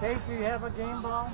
Kate, do you have a game ball?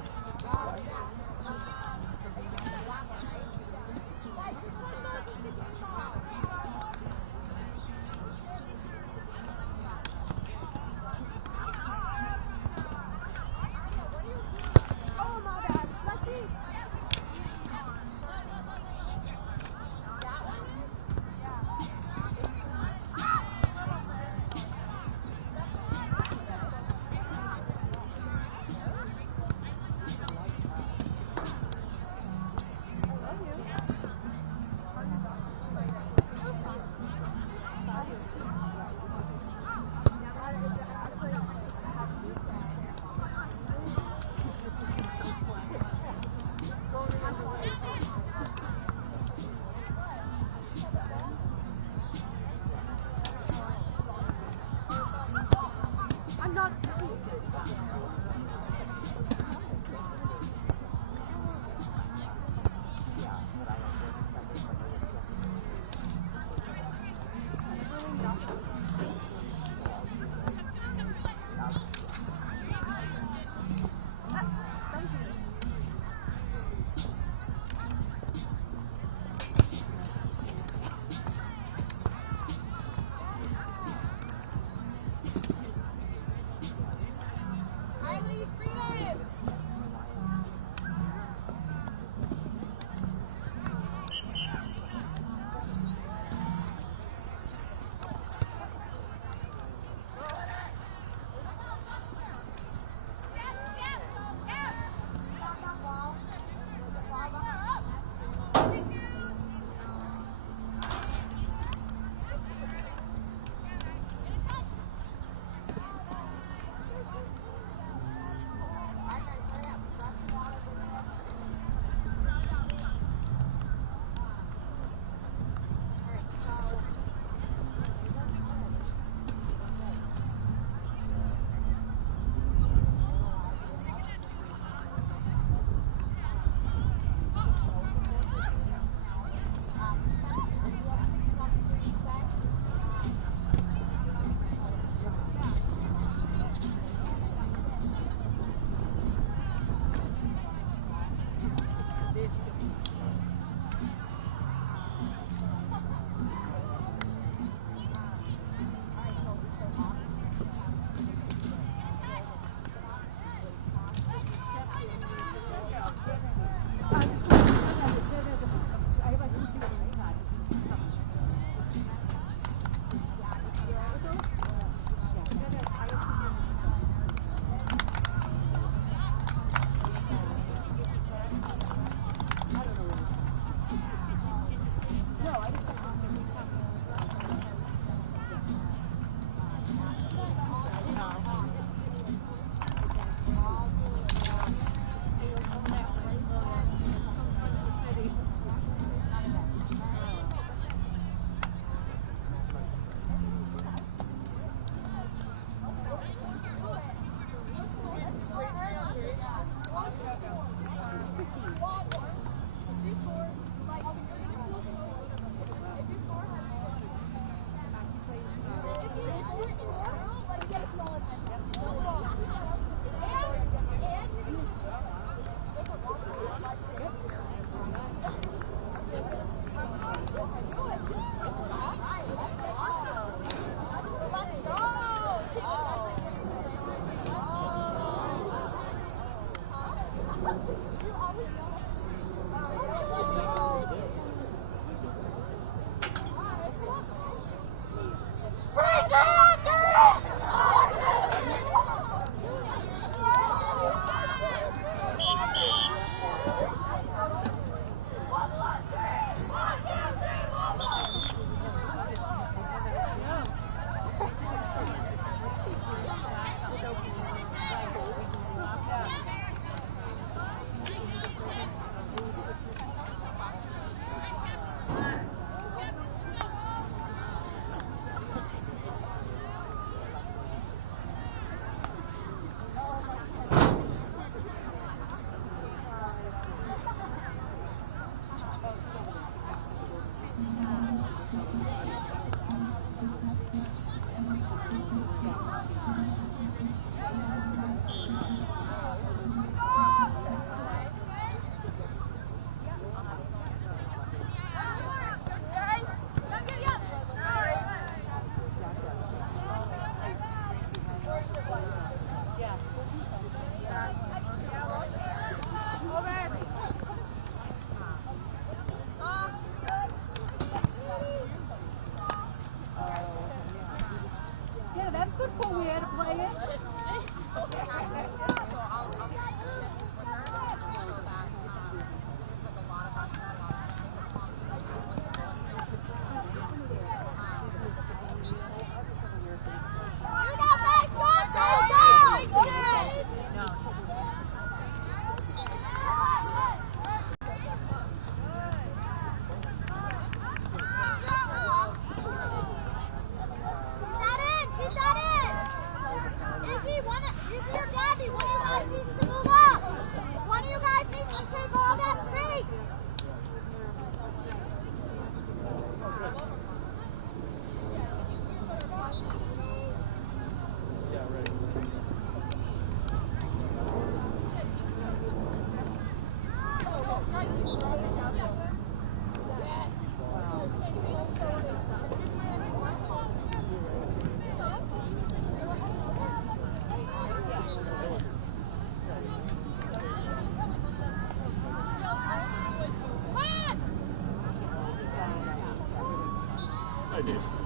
That's good for we had to play it.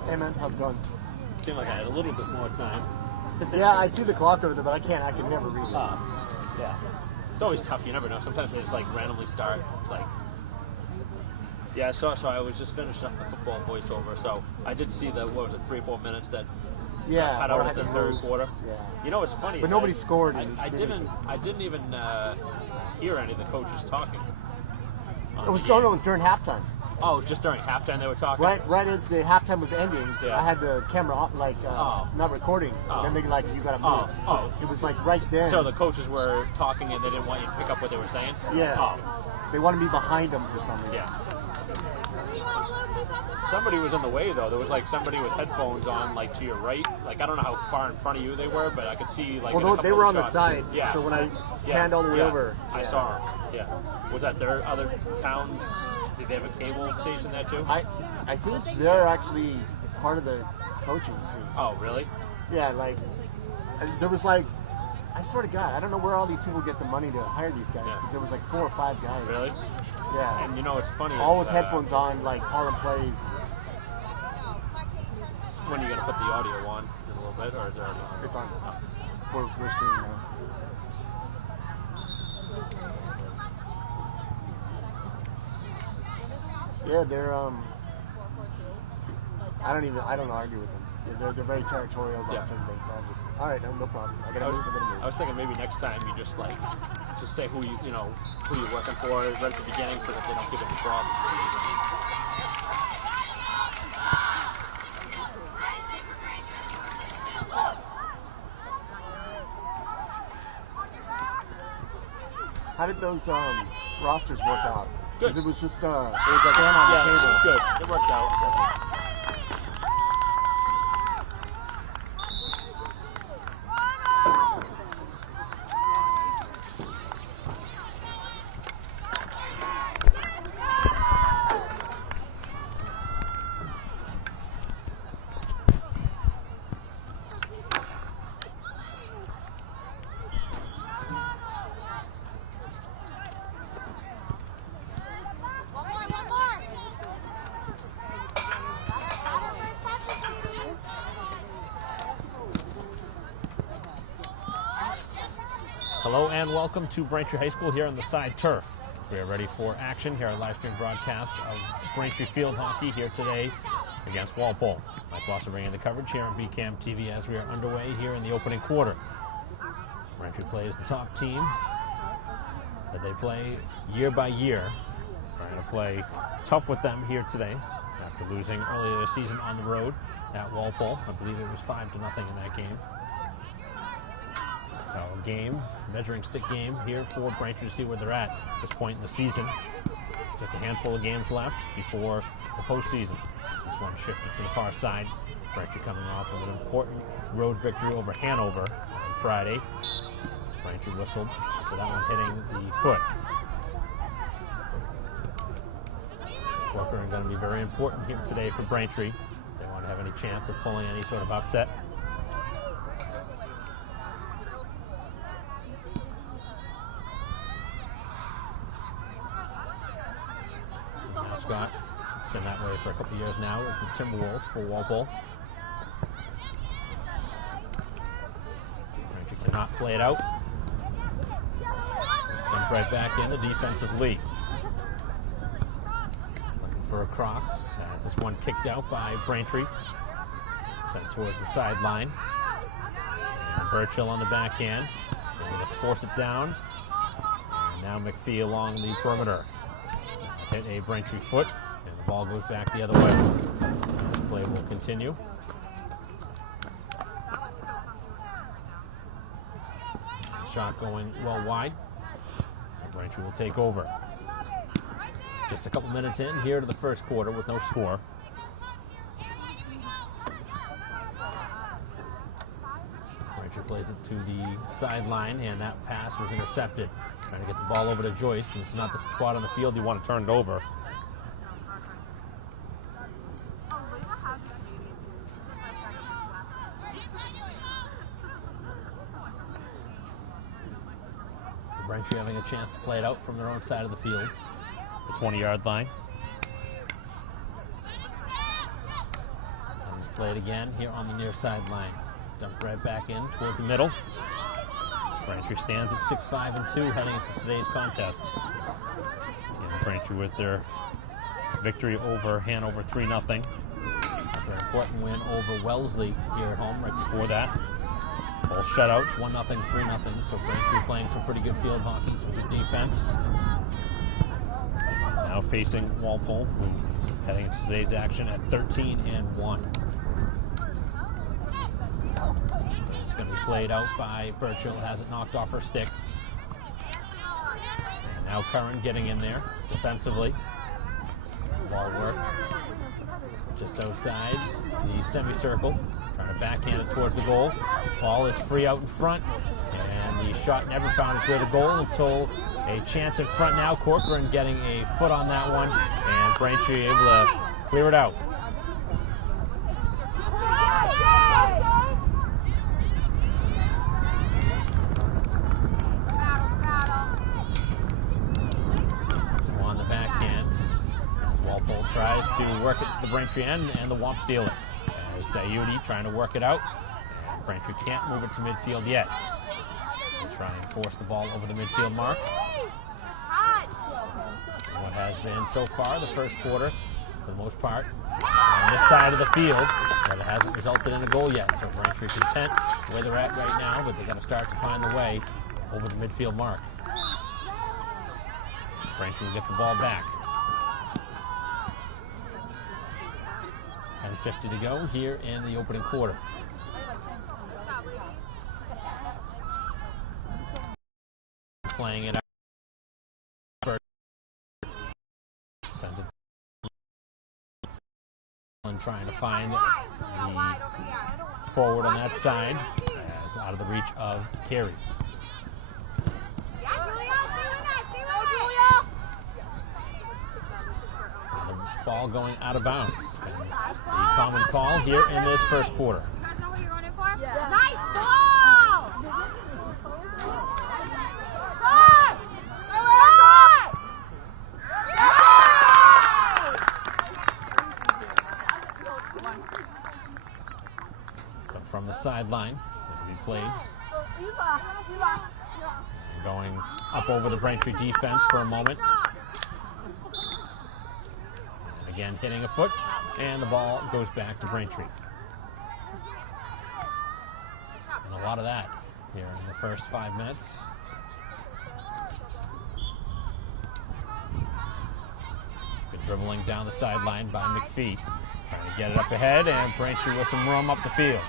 Hey man, how's it going? Seemed like I had a little bit more time. Yeah, I see the clock over there, but I can never read it. Yeah. It's always tough, you never know. Sometimes they just like randomly start. It's like, yeah, so I was just finishing up the football voiceover, so I did see the, what was it, 3-4 minutes that cut out at the third quarter. Yeah. You know, it's funny. But nobody scored. I didn't even hear any of the coaches talking. It was during halftime. Oh, just during halftime they were talking? Right as the halftime was ending, Yeah. I had the camera on, not recording. Oh. And then they you gotta move. So it was like right then. So the coaches were talking and they didn't want you to pick up what they were saying? Yeah. Oh. They wanted me behind them for some reason. Yeah. Somebody was in the way though. There was like somebody with headphones on, like to your right. Like I don't know how far in front of you they were, but I could see like. Well, they were on the side. Yeah. So when I panned all the way over, I saw them. Yeah. Was that their other towns? Did they have a cable station there too? I think they're actually part of the coaching team. Oh, really? Yeah, there was I swear to God, I don't know where all these people get the money to hire these guys. Yeah. But there was 4 or 5 guys. Really? Yeah. And you know what's funny? All with headphones on, calling plays. When are you gonna put the audio on in a little bit, or is it already on? It's on. Oh. We're streaming now. Yeah, they're I don't argue with them. They're very territorial about certain things. So all right, no problem. I gotta move. I was thinking maybe next time you just say who who you're working for right at the beginning, so that they don't give any problems for you. How did those rosters work out? Good. Because it was just it was like stand on the table. It was good. It worked out. Hello and welcome to Braintree High School here on the side turf. We are ready for action here on live stream broadcast of Braintree Field Hockey here today against Walpole. Mike Lawson bringing the coverage here on BCAM TV as we are underway here in the opening quarter. Braintree plays the top team that they play year by year. Trying to play tough with them here today after losing earlier this season on the road at Walpole. I believe it was 5-0 in that game. A game, measuring stick game here for Braintree to see where they're at this point in the season. Just a handful of games left before the postseason. This one shifted to the far side. Braintree coming off of an important road victory over Hanover on Friday. Braintree whistled for that one hitting the foot. Worker going to be very important here today for Braintree. They want to have any chance of pulling any sort of upset. Scott. It's been that way for a couple of years now with the Timberwolves for Walpole. Did not play it out. Jump right back in, the defensive lead. Looking for a cross. As this one kicked out by Braintree. Sent towards the sideline. And Burchill on the backhand. Going to force it down. And now McPhee along the perimeter. Hit a Braintree foot. And the ball goes back the other way. Play will continue. Shot going well wide. Braintree will take over. Just a couple minutes in here to the first quarter with no score. Braintree plays it to the sideline, and that pass was intercepted. Trying to get the ball over to Joyce, and it's not the spot on the field you want to turn it over. Braintree having a chance to play it out from their own side of the field, the 20-yard line. This is played again here on the near sideline. Dumped right back in toward the middle. Braintree stands at 6-5-2 heading into today's contest. And Braintree with their victory over Hanover 3-0. After an important win over Wellesley here at home right before that. Both shutouts, 1-0, 3-0. So Braintree playing some pretty good field hockey, some good defense. Now facing Walpole, heading into today's action at 13-1. This is going to be played out by Burchill, has it knocked off her stick. And now Curran getting in there defensively. Ball worked just outside the semicircle. Trying to backhand it towards the goal. Ball is free out in front, and the shot never found its way to goal until a chance in front now. Corcoran getting a foot on that one, and Braintree able to clear it out. On the backhand, Walpole tries to work it to the Braintree end, and the Womp steal it. Diuti trying to work it out. And Braintree can't move it to midfield yet. They'll try and force the ball over the midfield mark. What has been so far the first quarter, for the most part, on this side of the field, but it hasn't resulted in a goal yet. So Braintree content where they're at right now, but they've got to start to find the way over the midfield mark. Braintree will get the ball back. 10:50 to go here in the opening quarter. Playing it out. Sends it. And trying to find the forward on that side as out of the reach of Carey. Ball going out of bounds. The common call here in this first quarter. You guys know what you're running for? Yeah. Nice ball! So from the sideline, it will be played. Going up over the Braintree defense for a moment. Again, hitting a foot, and the ball goes back to Braintree. And a lot of that here in the first 5 minutes. Good dribbling down the sideline by McPhee. Trying to get it up ahead, and Braintree with some room up the field.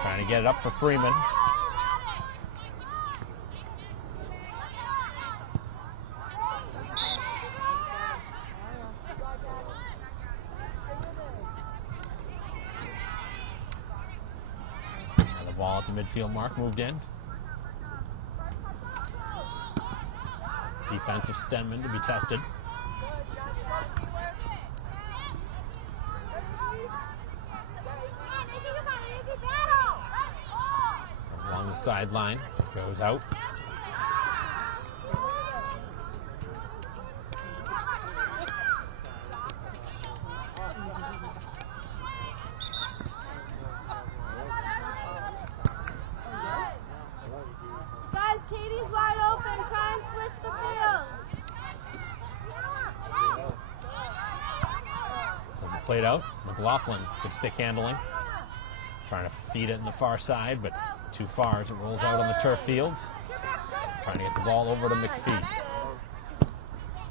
Trying to get it up for Freeman. Ball at the midfield mark, moved in. Defensive Stenman to be tested. Along the sideline, goes out. Switch the field. So the played out. McLaughlin, good stick handling. Trying to feed it in the far side, but too far as it rolls out on the turf field. Trying to get the ball over to McPhee.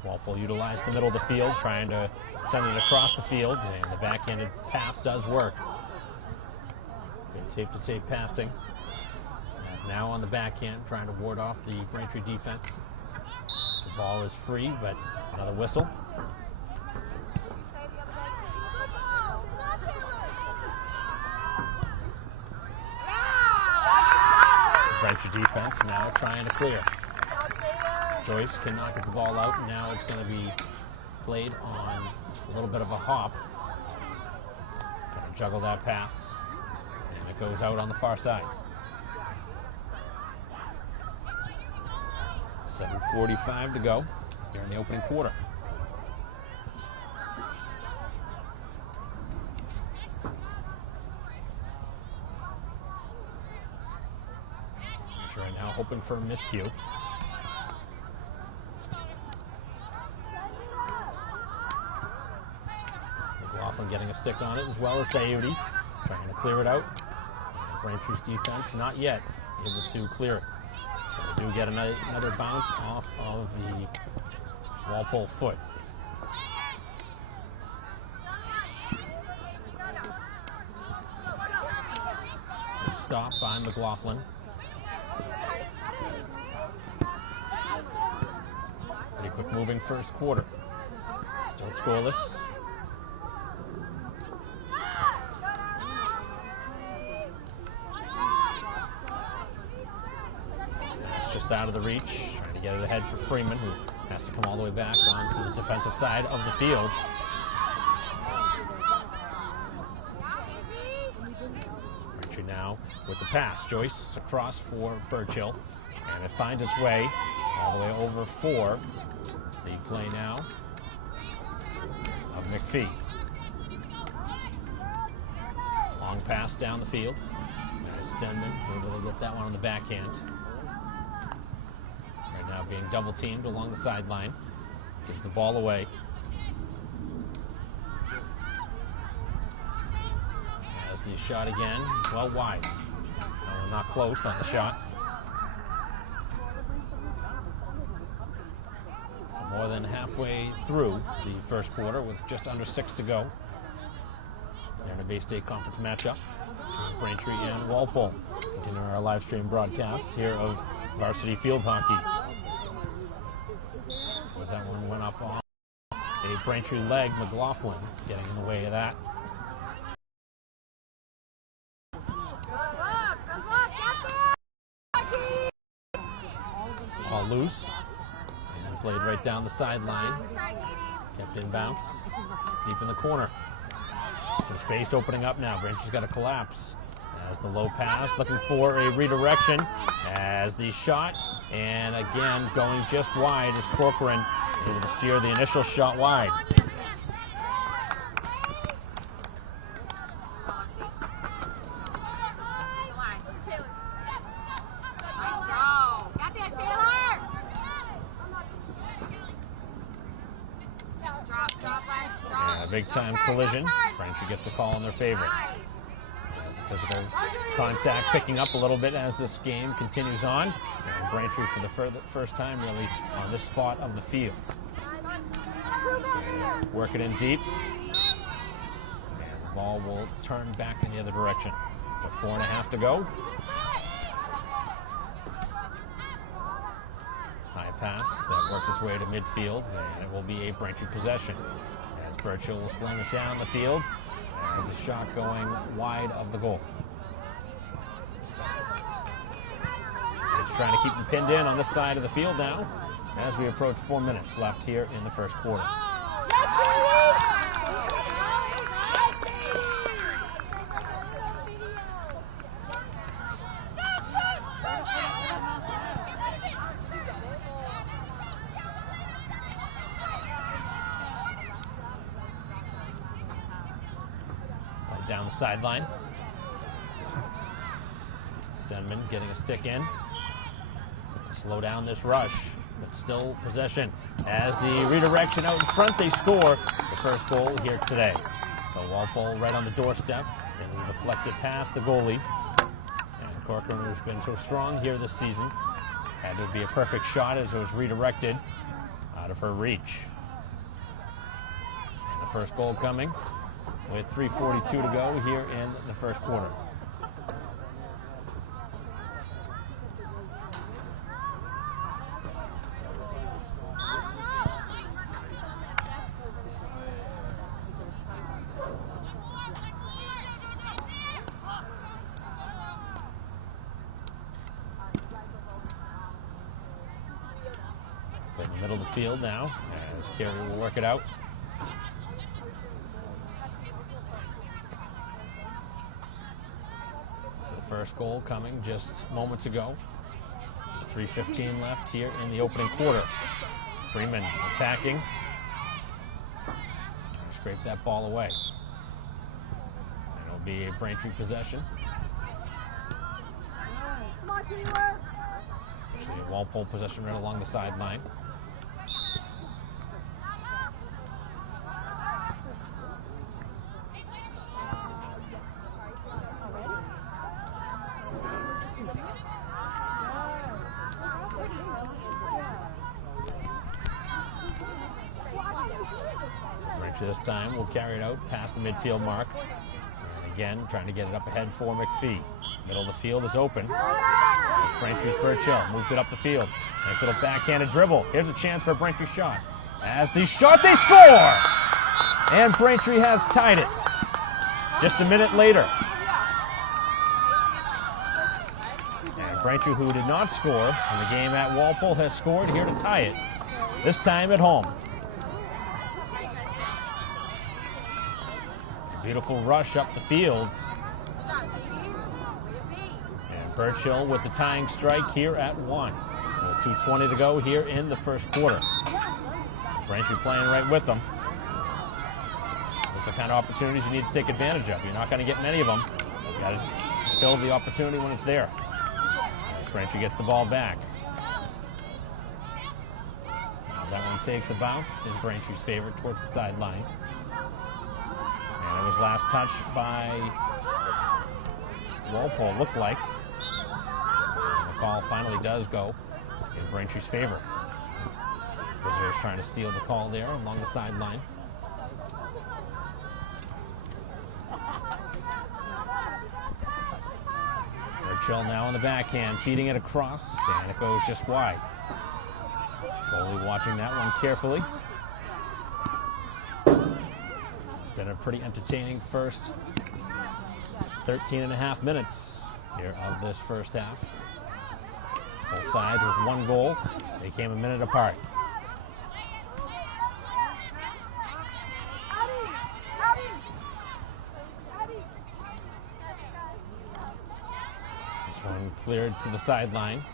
Walpole utilized the middle of the field, trying to send it across the field, and the backhanded pass does work. Good tape-to-tape passing. Now on the backhand, trying to ward off the Braintree defense. The ball is free, but another whistle. Braintree defense now trying to clear. Joyce cannot get the ball out, and now it's going to be played on a little bit of a hop. Going to juggle that pass, and it goes out on the far side. 7:45 to go here in the opening quarter. Right now hoping for a miscue. McLaughlin getting a stick on it, as well as Bayuti trying to clear it out. Braintree's defense not yet able to clear it. They do get another bounce off of the Walpole foot. Stop by McLaughlin. Pretty quick moving first quarter. Still scoreless. That's just out of the reach. Trying to get it ahead for Freeman, who has to come all the way back onto the defensive side of the field. Braintree now with the pass. Joyce across for Burchill. And it finds its way all the way over for the play now of McPhee. Long pass down the field. Stenman able to get that one on the backhand. Right now being double teamed along the sideline. Gives the ball away. Has the shot again. Well wide. Not close on the shot. More than halfway through the first quarter with just under 6 to go. They're in a Bay State Conference matchup between Braintree and Walpole. Continuing our live stream broadcast here of varsity field hockey. As that one went up on a Braintree leg, McLaughlin getting in the way of that. All loose. Played right down the sideline. Kept in bounce. Deep in the corner. Some space opening up now. Braintree's got to collapse. As the low pass, looking for a redirection. As the shot, and again going just wide as Corcoran able to steer the initial shot wide. Big time collision. Braintree gets the call in their favor. Physical contact picking up a little bit as this game continues on. And Braintree for the first time really on this spot of the field. Work it in deep. And the ball will turn back in the other direction. With 4.5 to go. High pass that works its way to midfield, and it will be a Braintree possession. Burchill will sling it down the field as the shot going wide of the goal. It's trying to keep them pinned in on this side of the field now as we approach 4 minutes left here in the first quarter. Down the sideline. Stenman getting a stick in. Slow down this rush. but still possession. As the redirection out in front, they score the first goal here today. So Walpole right on the doorstep, and the deflected pass the goalie. And Corcoran, who's been so strong here this season, had to be a perfect shot as it was redirected out of her reach. And the first goal coming with 3:42 to go here in the first quarter. In the middle of the field now, as Carey will work it out. The first goal coming just moments ago. 3:15 left here in the opening quarter. Freeman attacking. Scrape that ball away. And it'll be a Braintree possession. Walpole possession right along the sideline. This time will carry it out past the midfield mark. And again, trying to get it up ahead for McPhee. Middle of the field is open. Braintree's Burchill moves it up the field. Nice little backhanded dribble. Here's a chance for a Braintree shot. As the shot, they score! And Braintree has tied it just a minute later. And Braintree, who did not score in the game at Walpole, has scored here to tie it, this time at home. Beautiful rush up the field. And Burchill with the tying strike here at 1. With 2:20 to go here in the first quarter. Braintree playing right with them. Those are the kind of opportunities you need to take advantage of. You're not going to get many of them. You've got to fill the opportunity when it's there. Braintree gets the ball back. That one takes a bounce in Braintree's favor towards the sideline. And it was last touched by Walpole, looked like. And the call finally does go in Braintree's favor. Visitors trying to steal the call there along the sideline. Burchill now on the backhand, feeding it across, and it goes just wide. Goalie watching that one carefully. Been a pretty entertaining first 13 and a half minutes here of this first half. Both sides with one goal. They came a minute apart. This one cleared to the sideline.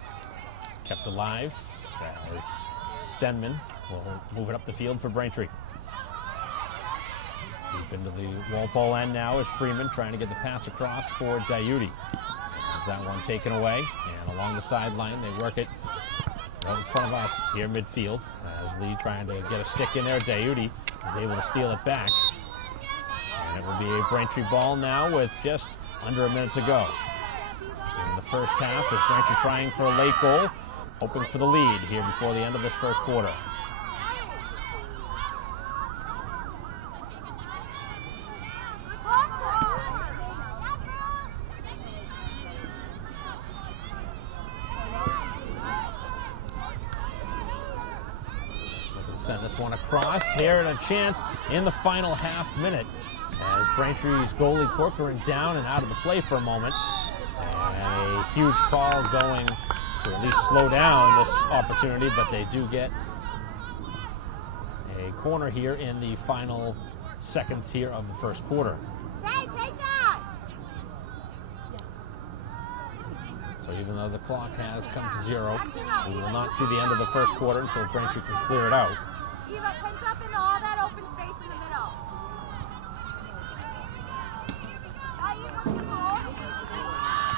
Kept alive as Stenman will move it up the field for Braintree. Deep into the Walpole end now is Freeman trying to get the pass across for Diuti. Has that one taken away, and along the sideline they work it right in front of us here midfield. As Lee trying to get a stick in there, Diuti is able to steal it back. And it will be a Braintree ball now with just under a minute to go. In the first half, is Braintree trying for a late goal, hoping for the lead here before the end of this first quarter. Send this one across here, and a chance in the final half minute as Braintree's goalie Corcoran down and out of the play for a moment. And a huge call going to at least slow down this opportunity, but they do get a corner here in the final seconds here of the first quarter. Hey, take that! So even though the clock has come to zero, we will not see the end of the first quarter until Braintree can clear it out. Eva, pinch up into all that open space in the middle.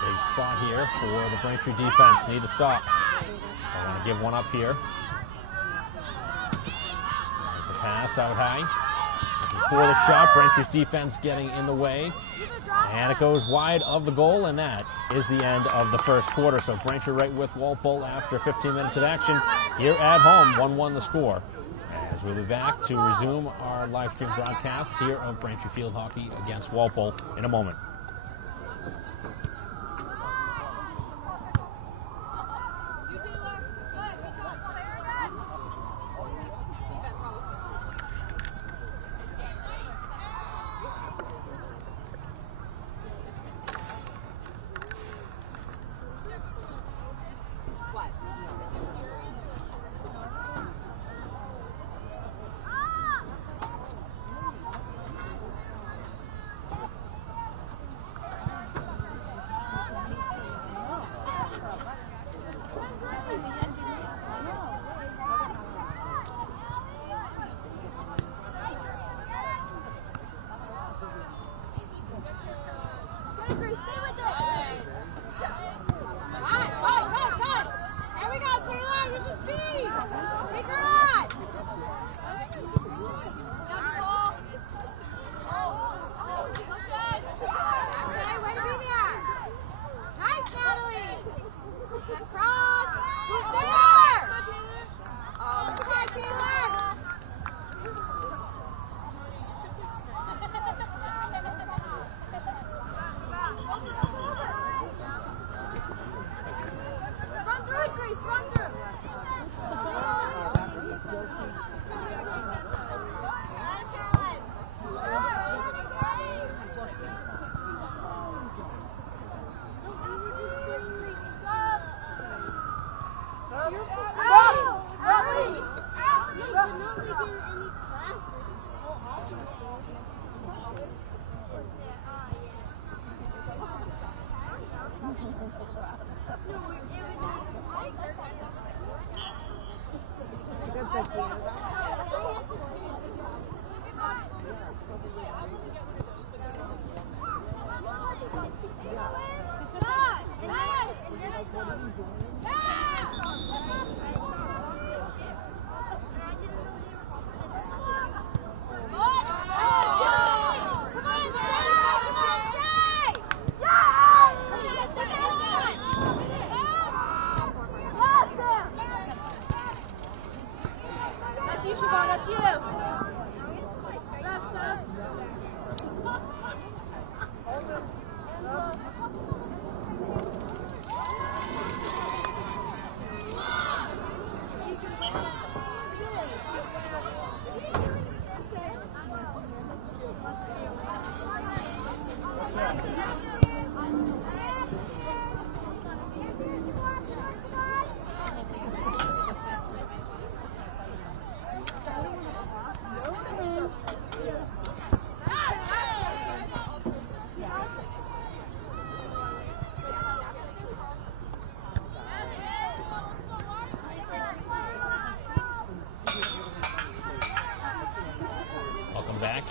Big spot here for the Braintree defense. Need to stop. I want to give one up here. pass out high. Looking for the shot. Braintree's defense getting in the way. And it goes wide of the goal, and that is the end of the first quarter. So Braintree right with Walpole after 15 minutes of action here at home. 1-1 the score. As we'll be back to resume our live stream broadcast here of Braintree Field Hockey against Walpole in a moment.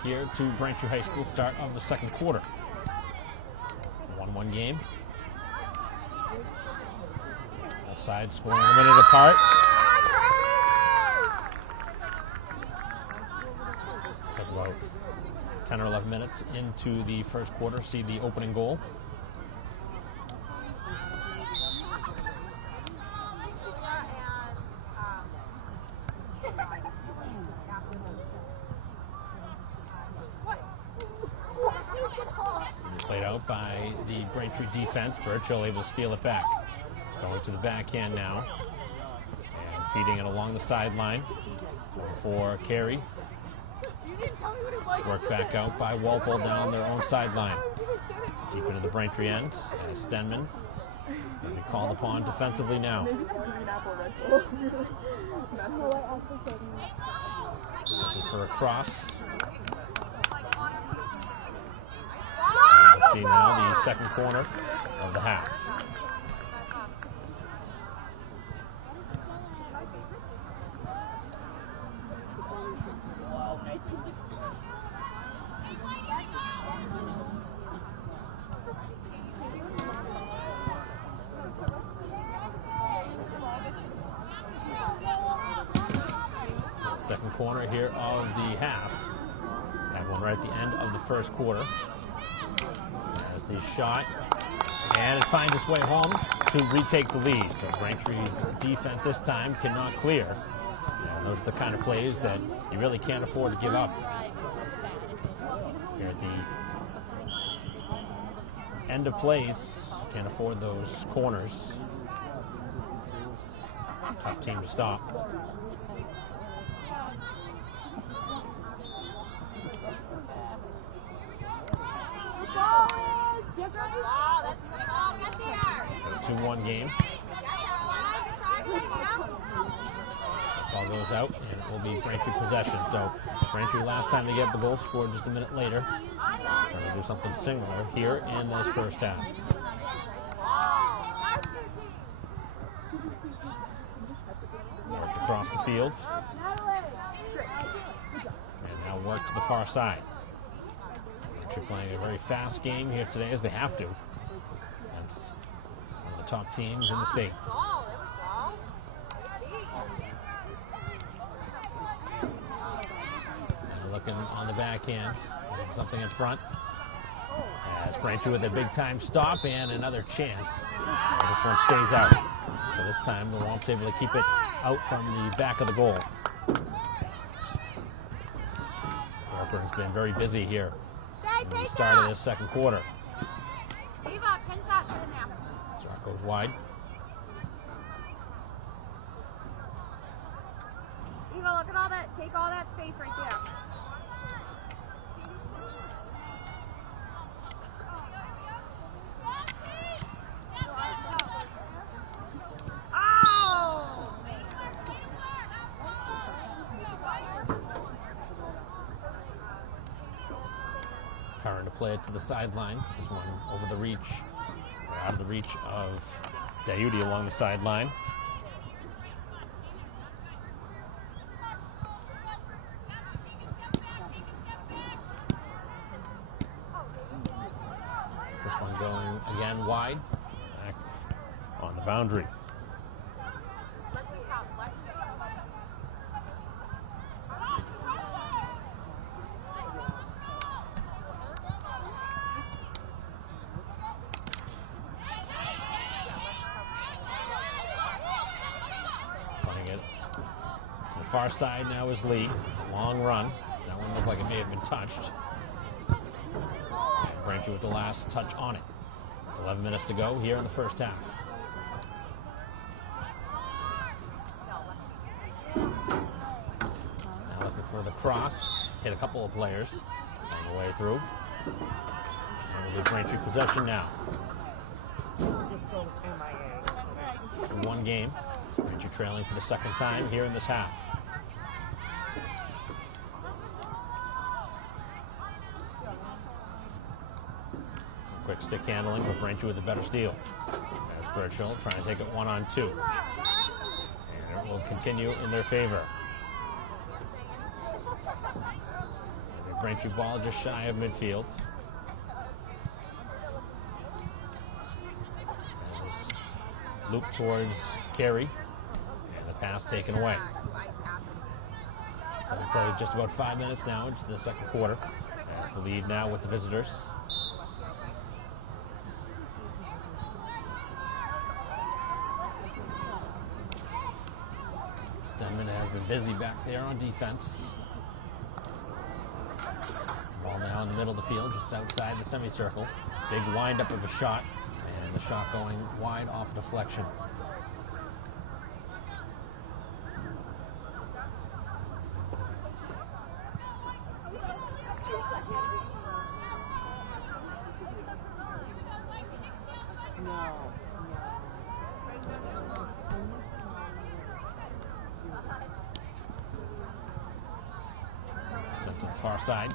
Here to Braintree High School, start of the second quarter. 1-1 game. Both sides scoring a minute apart. Took about 10 or 11 minutes into the first quarter. See the opening goal. Played out by the Braintree defense. Burchill able to steal it back. Going to the backhand now. And feeding it along the sideline for Carey. Worked back out by Walpole down their own sideline. Deep into the Braintree end. Stenman will be called upon defensively now. Looking for a cross. See now the second corner of the half. Second corner here of the half. That one right at the end of the first quarter. As the shot, and it finds its way home to retake the lead. So Braintree's defense this time cannot clear. And those are the kind of plays that you really can't afford to give up. Here at the end of plays, can't afford those corners. Tough team to stop. A 2-1 game. Ball goes out, and it will be Braintree possession. So Braintree, last time they get the goal, scored just a minute later. Trying to do something similar here in this first half. Worked across the field. And now work to the far side. Braintree playing a very fast game here today, as they have to. That's one of the top teams in the state. Looking on the backhand, something in front. As Braintree with a big time stop and another chance. This one stays out. So this time the Womps able to keep it out from the back of the goal. Harper has been very busy here at the start of this second quarter. Shot goes wide. Eva, look at all that. Take all that space right there. Curran to play it to the sideline. This one over the reach, or out of the reach of Dayuti along the sideline. This one going again wide, back on the boundary. Far side now is Lee. Long run. That one looked like it may have been touched. And Braintree with the last touch on it. 11 minutes to go here in the first half. Now looking for the cross. Hit a couple of players on the way through. And it'll be Braintree possession now. One game. Braintree trailing for the second time here in this half. Quick stick handling, but Braintree with a better steal. As Birchill trying to take it 1-on-2. And it will continue in their favor. The Braintree ball just shy of midfield. Loop towards Carey. And the pass taken away. So we played just about 5 minutes now into the second quarter. As the lead now with the visitors. Denman has been busy back there on defense. Ball now in the middle of the field, just outside the semicircle. Big wind-up of a shot, and the shot going wide off deflection. To the far side.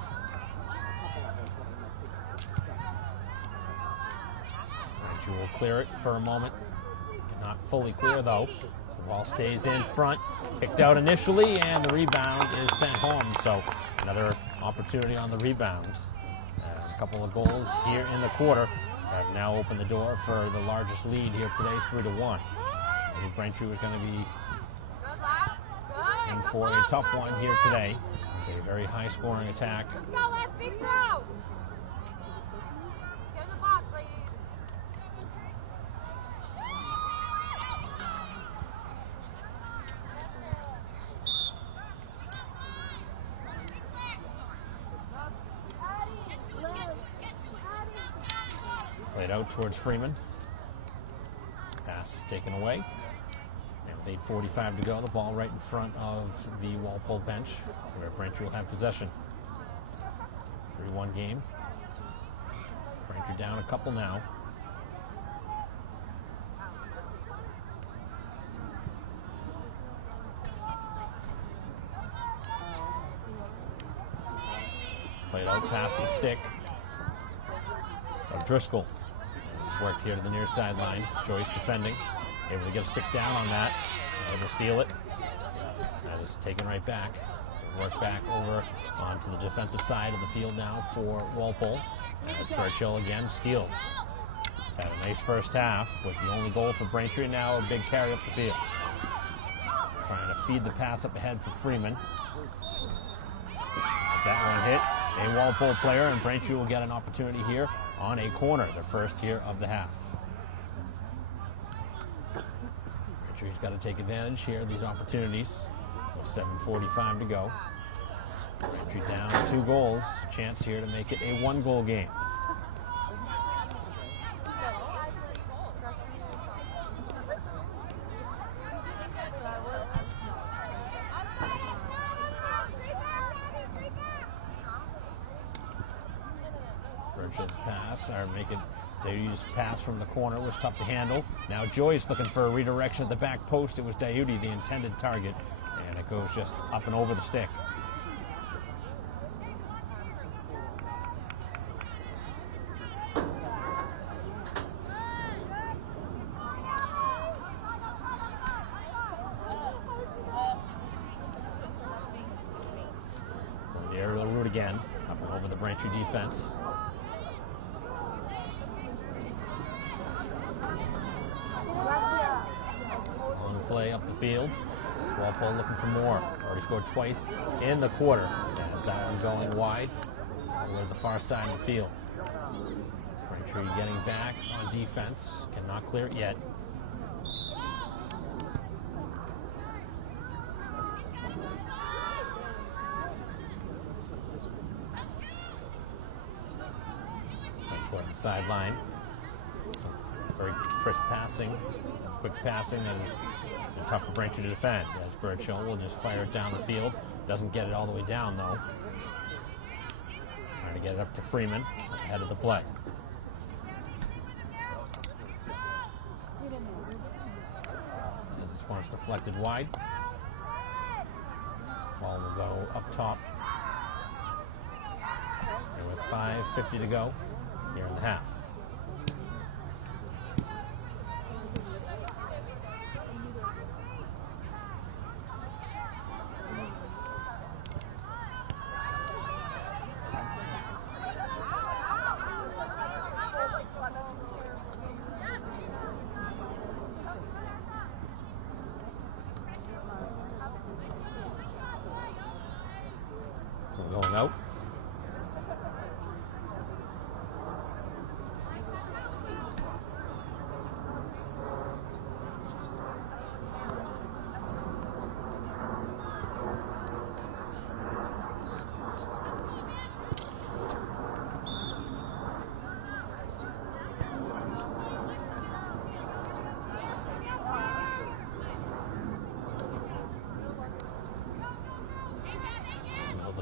Braintree will clear it for a moment. Not fully clear though. The ball stays in front. Picked out initially, and the rebound is sent home. So another opportunity on the rebound. As a couple of goals here in the quarter have now opened the door for the largest lead here today, 3-1. I think Braintree was going to be in for a tough one here today. A very high-scoring attack. Let's go, Les. Big throw. Get in the box, ladies. Played out towards Freeman. Pass taken away. And with 8:45 to go, the ball right in front of the Walpole bench, where Braintree will have possession. 3-1 game. Braintree down a couple now. Played out past the stick of Driscoll. Worked here to the near sideline. Joyce defending. Able to get a stick down on that. Able to steal it. That is taken right back. Work back over onto the defensive side of the field now for Walpole. As Churchill again steals. He's had a nice first half with the only goal for Braintree. Now a big carry up the field. Trying to feed the pass up ahead for Freeman. That one hit a Walpole player, and Braintree will get an opportunity here on a corner, the first here of the half. Braintree's got to take advantage here of these opportunities. 7:45 to go. Braintree down 2 goals. Chance here to make it a 1-goal game. Churchill's pass, or make it, Dayudi's pass from the corner was tough to handle. Now Joyce looking for a redirection at the back post. It was Dayudi, the intended target, and it goes just up and over the stick. The aerial route again, up and over the Braintree defense. Play up the field. Walpole looking for more. Already scored twice in the quarter. And that one going wide over the far side of the field. Braintree getting back on defense. Cannot clear it yet. Toward the sideline. Very crisp passing. Quick passing that is tough for Braintree to defend. As Birchill will just fire it down the field. Doesn't get it all the way down though. Trying to get it up to Freeman ahead of the play. This one's deflected wide. Ball will go up top. And with 5:50 to go here in the half. Going out.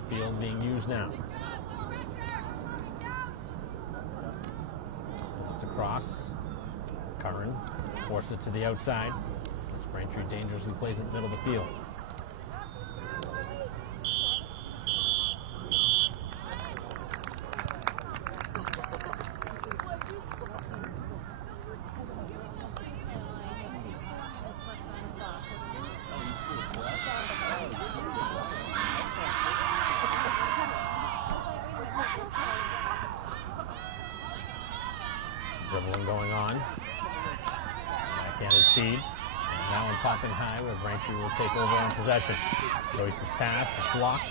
Field being used now. It's across. Curran forces it to the outside. Braintree dangerously plays it in the middle of the field. Dribbling going on. Backhanded feed. That one popping high where Braintree will take over on possession. Joyce's pass is blocked.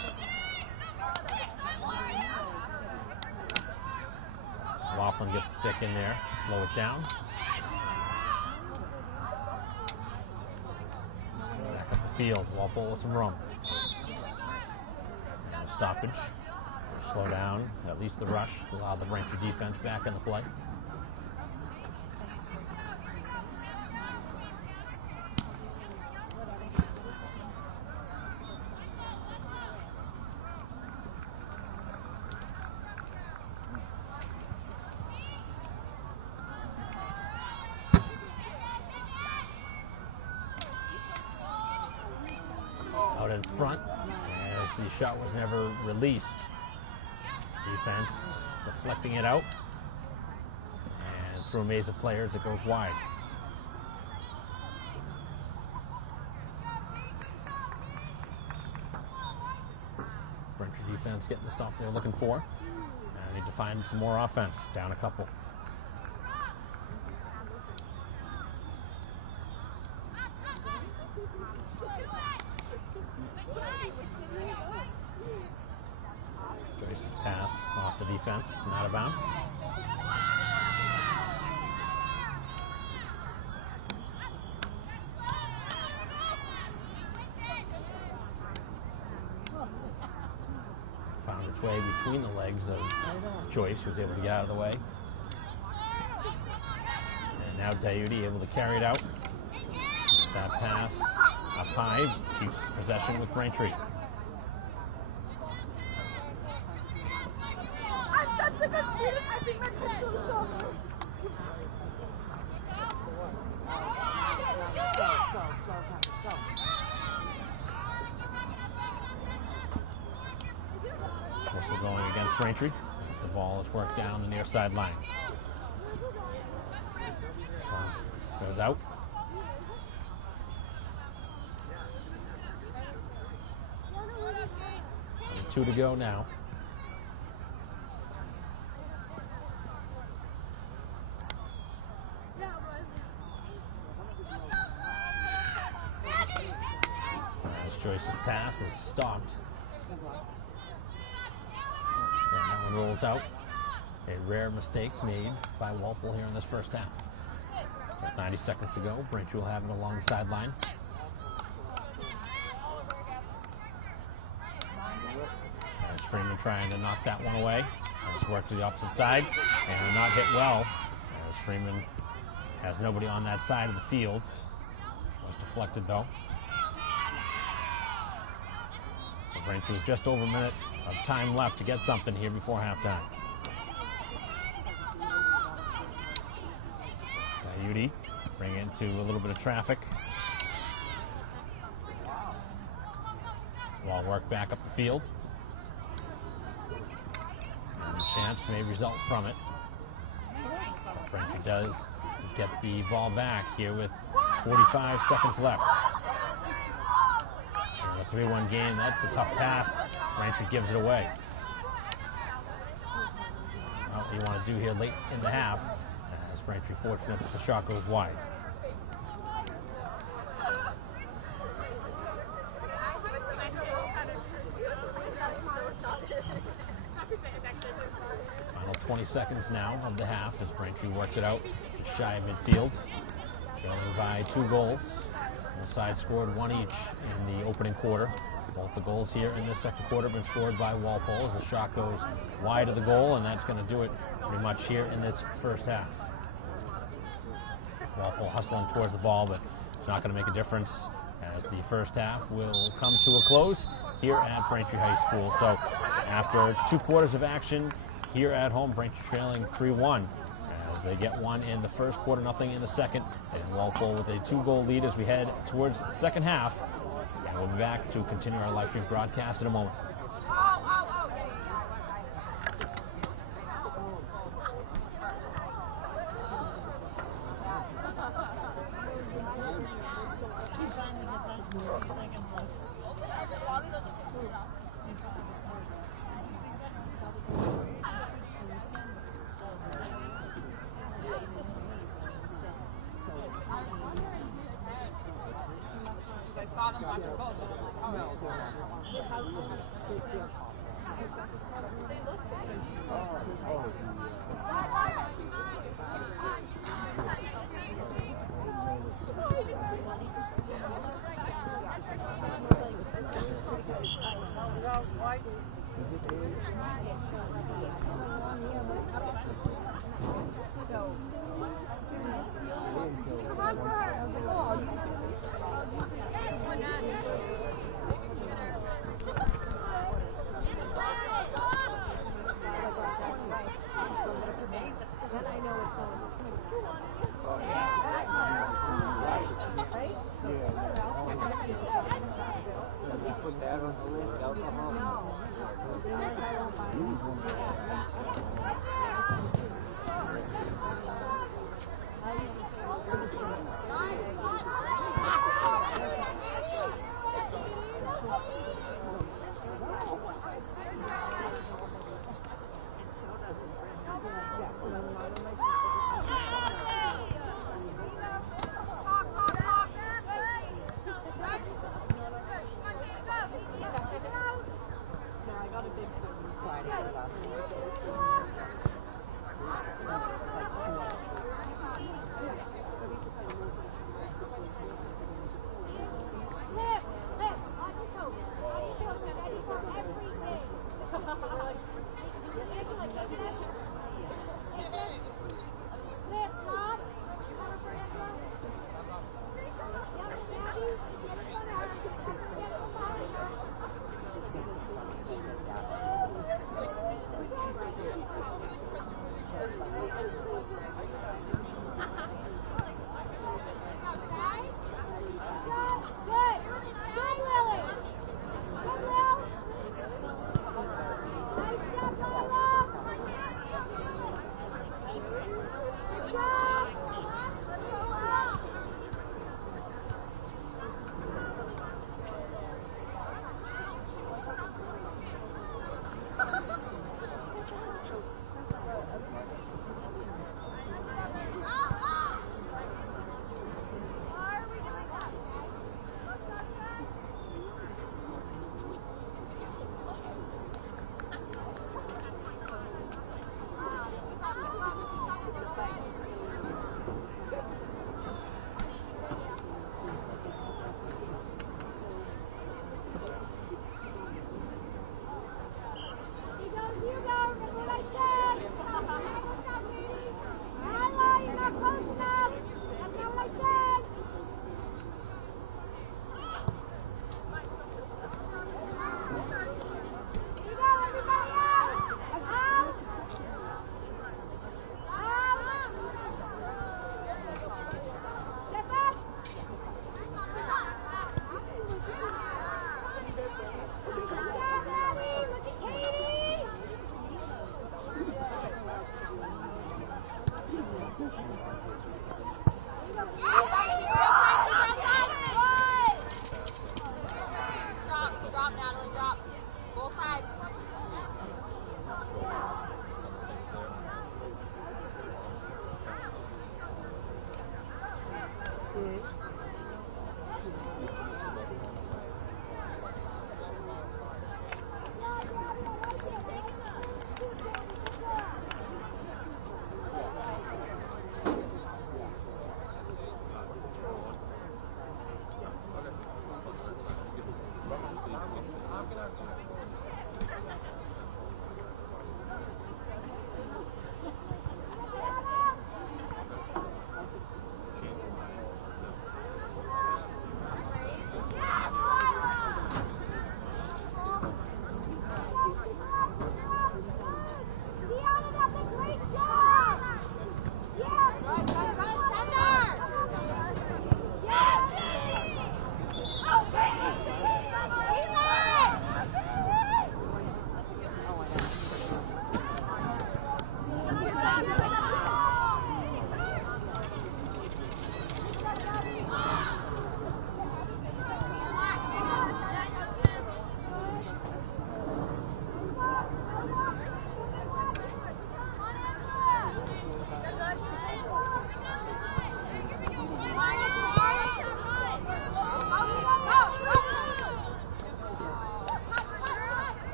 Laughlin gets a stick in there, slow it down. Back up the field, Walpole with some room. And a stoppage. Slow down, at least the rush, to allow the Braintree defense back in the play. Out in front, as the shot was never released. Defense deflecting it out, and through a maze of players, it goes wide. Braintree defense getting the stop they're looking for. And need to find some more offense. Down a couple. Joyce's pass off the defense and out of bounds. Found its way between the legs of Joyce, who was able to get out of the way. And now Diuti able to carry it out. That pass up high keeps possession with Braintree. Whistle going against Braintree as the ball is worked down the near sideline. Goes out. And 2 to go now. Joyce's pass is stopped. And that one rolls out. A rare mistake made by Walpole here in this first half. So 90 seconds to go. Braintree will have it along the sideline. As Freeman trying to knock that one away. Has worked to the opposite side and not hit well. As Freeman has nobody on that side of the field. Was deflected though. Braintree with just over a minute of time left to get something here before halftime. Diuti bring it into a little bit of traffic. Ball work back up the field. And a chance may result from it. Braintree does get the ball back here with 45 seconds left. A 3-1 game, that's a tough pass. Braintree gives it away. Well, what you want to do here late in the half, as Braintree fortunate that the shot goes wide. Final 20 seconds now of the half as Braintree works it out shy of midfield. Trailing by 2 goals. Both sides scored 1 each in the opening quarter. Both the goals here in this second quarter have been scored by Walpole as the shot goes wide of the goal, and that's going to do it pretty much here in this first half. Walpole hustling towards the ball, but it's not going to make a difference as the first half will come to a close here at Braintree High School. So after 2 quarters of action here at home, Braintree trailing 3-1. They get one in the first quarter, nothing in the second. And Walpole with a 2-goal lead as we head towards the second half. And we'll be back to continue our live stream broadcast in a moment. saw them watching both, but I'm like, oh, Put that on the list, alcohol.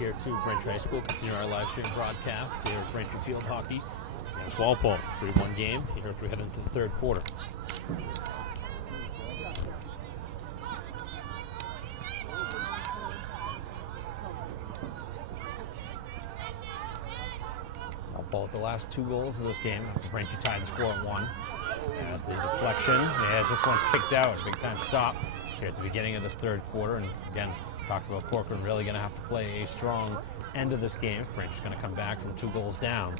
here to Braintree High School. Continue our live stream broadcast here at Braintree Field Hockey against Walpole. 3-1 game here as we head into the third quarter. Walpole at the last 2 goals of this game. Braintree tied the score at 1. As the deflection, as this one's kicked out, big time stop here at the beginning of this third quarter. And again, talked about Corcoran really going to have to play a strong end of this game. Braintree's going to come back from 2 goals down.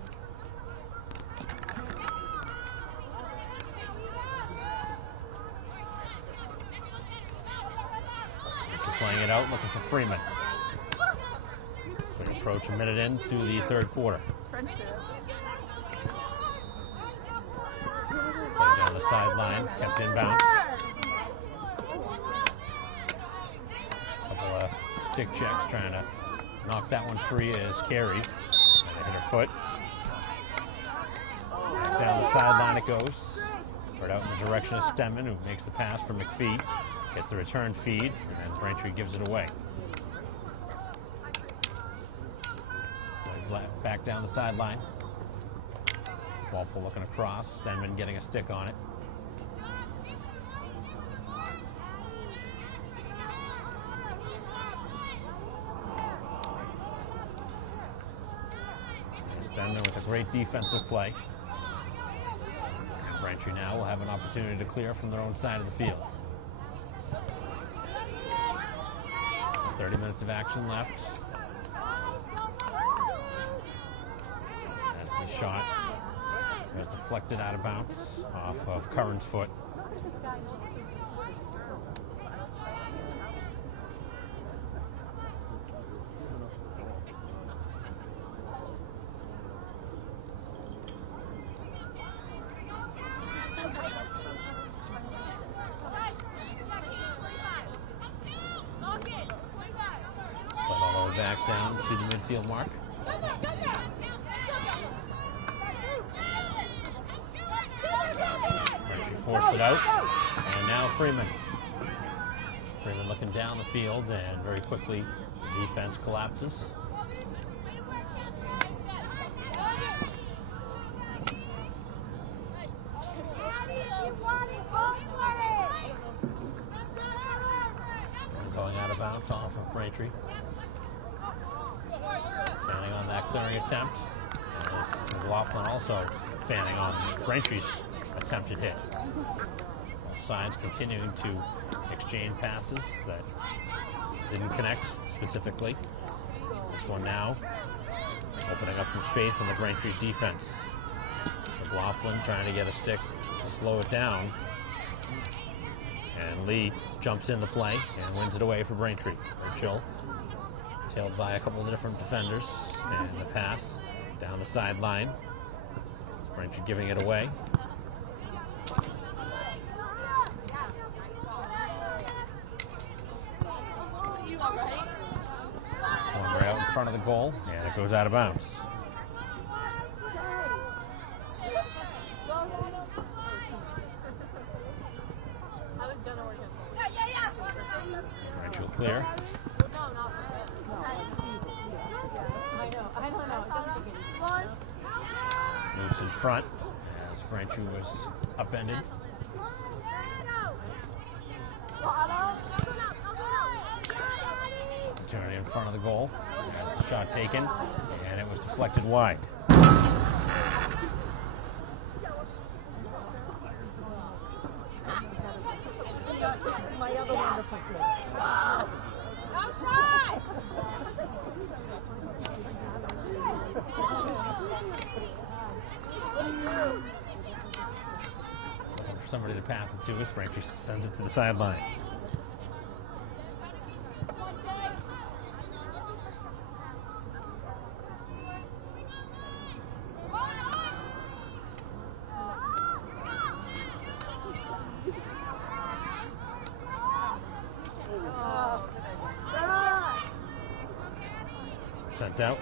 Playing it out, looking for Freeman. We approach a minute into the third quarter. Playing down the sideline, kept inbound. Couple of stick checks trying to knock that one free as Carey. They hit her foot. Back down the sideline it goes. Right out in the direction of Stemmen, who makes the pass for McPhee. Gets the return feed, and then Braintree gives it away. Back down the sideline. Walpole looking across. Stenman getting a stick on it. Stenman with a great defensive play. Braintree now will have an opportunity to clear from their own side of the field. 30 minutes of action left. As the shot was deflected out of bounds off of Curran's foot. Back down to the midfield mark. Forced it out, and now Freeman. Freeman looking down the field, and very quickly the defense collapses. Going out of bounds off of Braintree. Fanning on that clearing attempt. And Laughlin also fanning on Braintree's attempted hit. Both sides continuing to exchange passes that didn't connect specifically. This one now opening up some space on the Braintree defense. Laughlin trying to get a stick to slow it down. And Lee jumps in the play and wins it away for Braintree. Chill. Tailed by a couple of different defenders, and the pass down the sideline. Braintree giving it away. One right out in front of the goal, and it goes out of bounds. Braintree will clear. Moves in front as Braintree was upended. Opportunity in front of the goal. That's the shot taken, and it was deflected wide. My other wonderful kid. Looking for somebody to pass it to as Braintree sends it to the sideline. Sent out.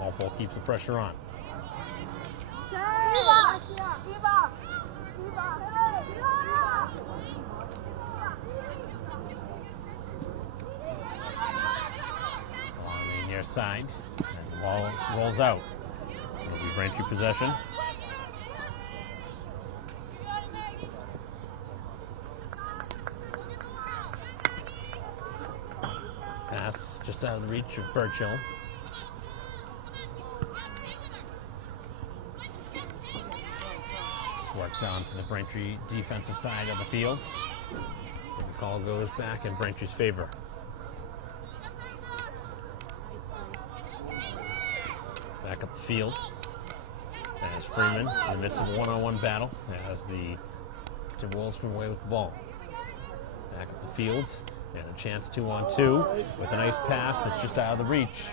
Walpole keeps the pressure on. near side. And the ball rolls out. It'll be Braintree possession. Pass just out of the reach of Burchill. Worked on to the Braintree defensive side of the field. The call goes back in Braintree's favor. Back up the field. As Freeman in the midst of a one-on-one battle as the Timberwolves swim away with the ball. Back up the field and a chance 2-on-2 with a nice pass that's just out of the reach.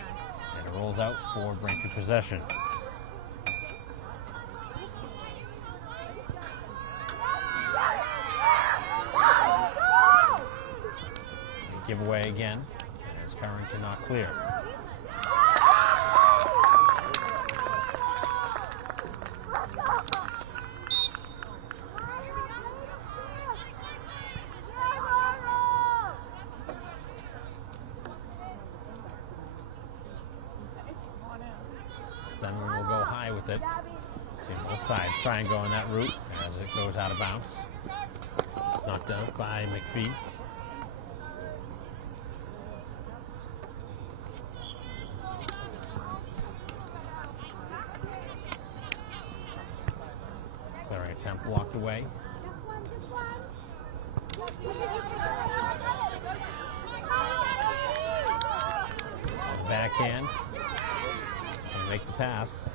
And it rolls out for Braintree possession. Giveaway again as Curran cannot clear. Stunman will go high with it. See both sides try and go on that route as it goes out of bounds. Knocked out by McPhee. Clearing attempt blocked away. On the backhand. And make the pass.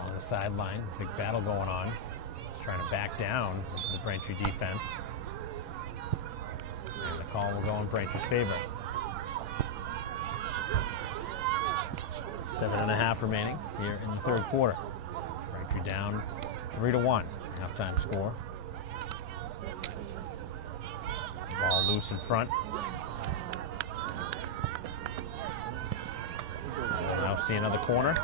On the sideline, big battle going on. He's trying to back down the Braintree defense. And the call will go in Braintree's favor. 7.5 remaining here in the third quarter. Braintree down 3-1. Halftime score. Ball loose in front. We'll now see another corner.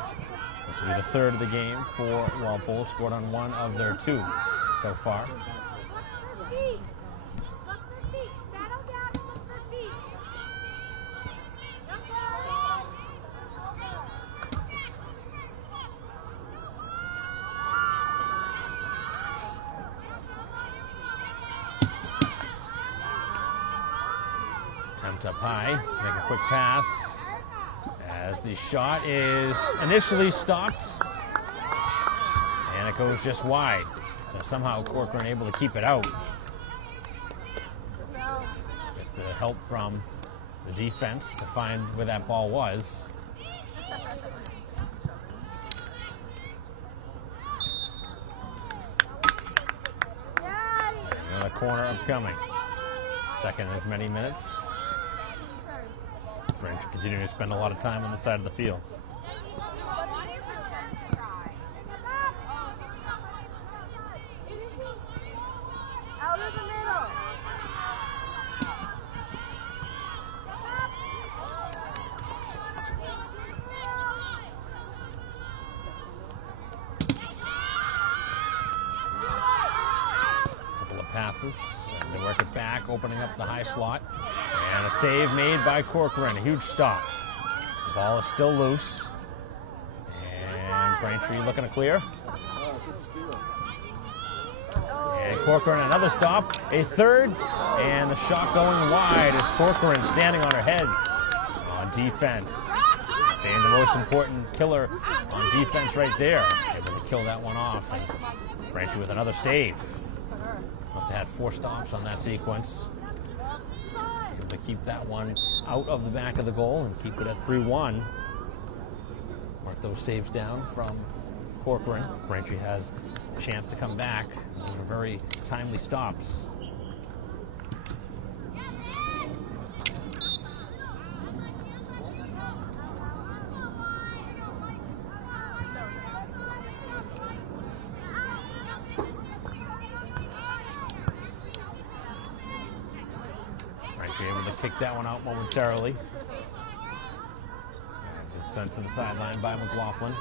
This will be the third of the game for Walpole. Scored on one of their two so far. Attempt up high, make a quick pass as the shot is initially stopped and it goes just wide. So somehow Corcoran able to keep it out. Gets the help from the defense to find where that ball was. Another corner upcoming. Second in as many minutes. Braintree continuing to spend a lot of time on the side of the field. Out of the middle. Couple of passes, and they work it back, opening up the high slot. And a save made by Corcoran, a huge stop. The ball is still loose. And Braintree looking to clear. And Corcoran, another stop, a third, and the shot going wide as Corcoran standing on her head on defense. Being the most important killer on defense right there. Able to kill that one off. And Braintree with another save. Must have had 4 stops on that sequence. Able to keep that one out of the back of the goal and keep it at 3-1. Mark those saves down from Corcoran. Braintree has a chance to come back. Those are very timely stops. Able to kick that one out momentarily. As it's sent to the sideline by McLaughlin.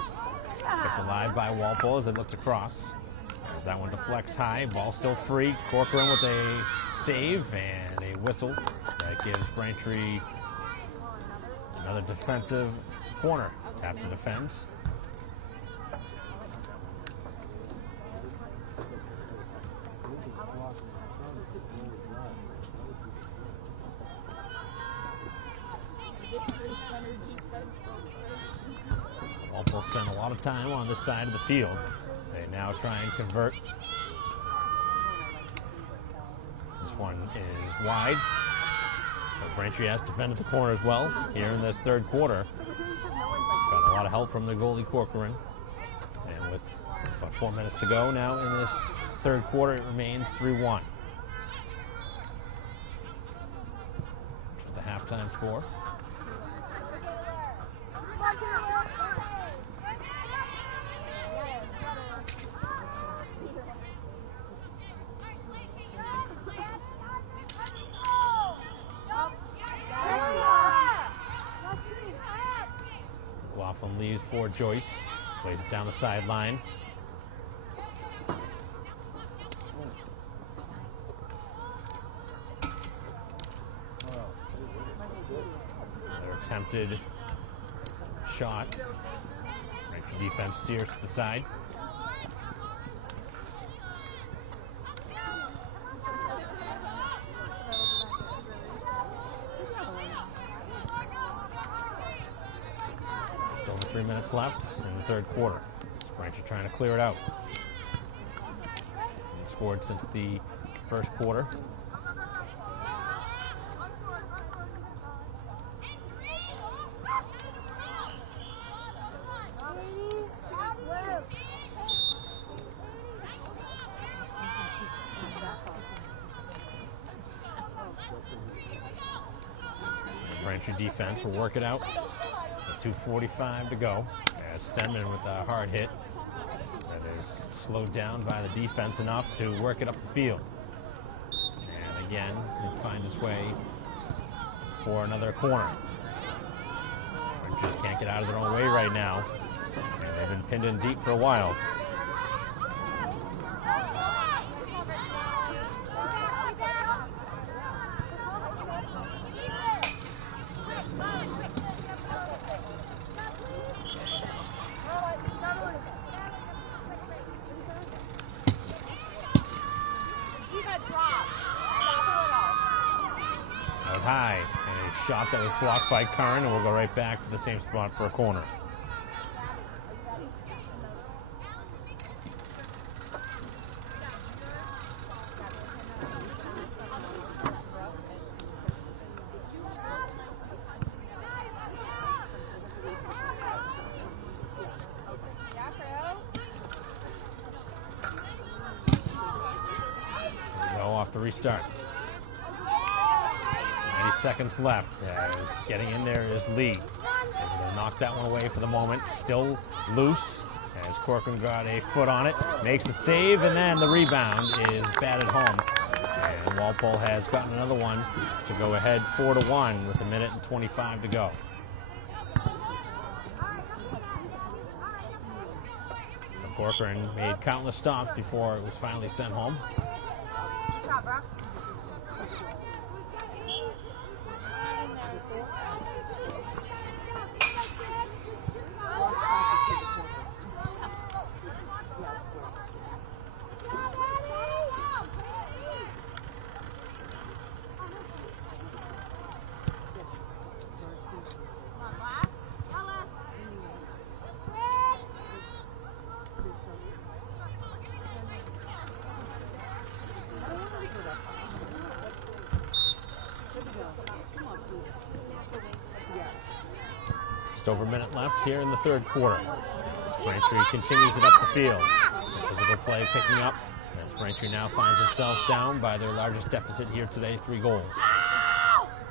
Kept alive by Walpole as it looked across. As that one deflects high, ball still free. Corcoran with a save and a whistle that gives Braintree another defensive corner. Have to defend. Walpole spent a lot of time on this side of the field. They now try and convert. This one is wide. So Braintree has defended the corner as well here in this third quarter. Got a lot of help from the goalie Corcoran. And with about 4 minutes to go now in this third quarter, it remains 3-1. The halftime score. Laughlin leaves for Joyce. Plays it down the sideline. Another attempted shot. Braintree defense steers to the side. Still 3 minutes left in the third quarter. Braintree trying to clear it out. Scored since the first quarter. Braintree defense will work it out. 2:45 to go. As Stenman with a hard hit that is slowed down by the defense enough to work it up the field. And again, it finds its way for another corner. Braintree can't get out of their own way right now. And they've been pinned in deep for a while. High, and a shot that was blocked by Curran, and we'll go right back to the same spot for a corner. Go off the restart. 90 seconds left. As getting in there is Lee. Able to knock that one away for the moment. Still loose as Corcoran got a foot on it. Makes the save, and then the rebound is batted home. And Walpole has gotten another one to go ahead 4-1 with 1:25 to go. So Corcoran made countless stops before it was finally sent home. Just over a minute left here in the third quarter. Braintree continues it up the field. Physical play picking up as Braintree now finds themselves down by their largest deficit here today, 3 goals.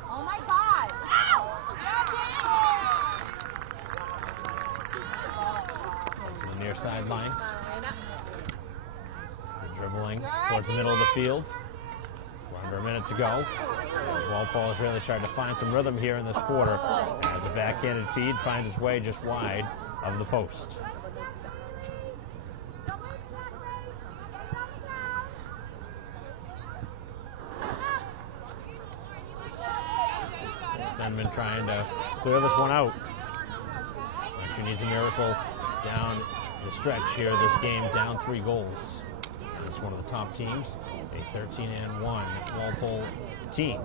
Oh my God! To the near sideline. Dribbling towards the middle of the field. Under a minute to go. Walpole has really started to find some rhythm here in this quarter as the backhanded feed finds its way just wide of the post. trying to clear this one out. Braintree needs a miracle down the stretch here. This game down 3 goals. It's one of the top teams, a 13-1 Walpole team.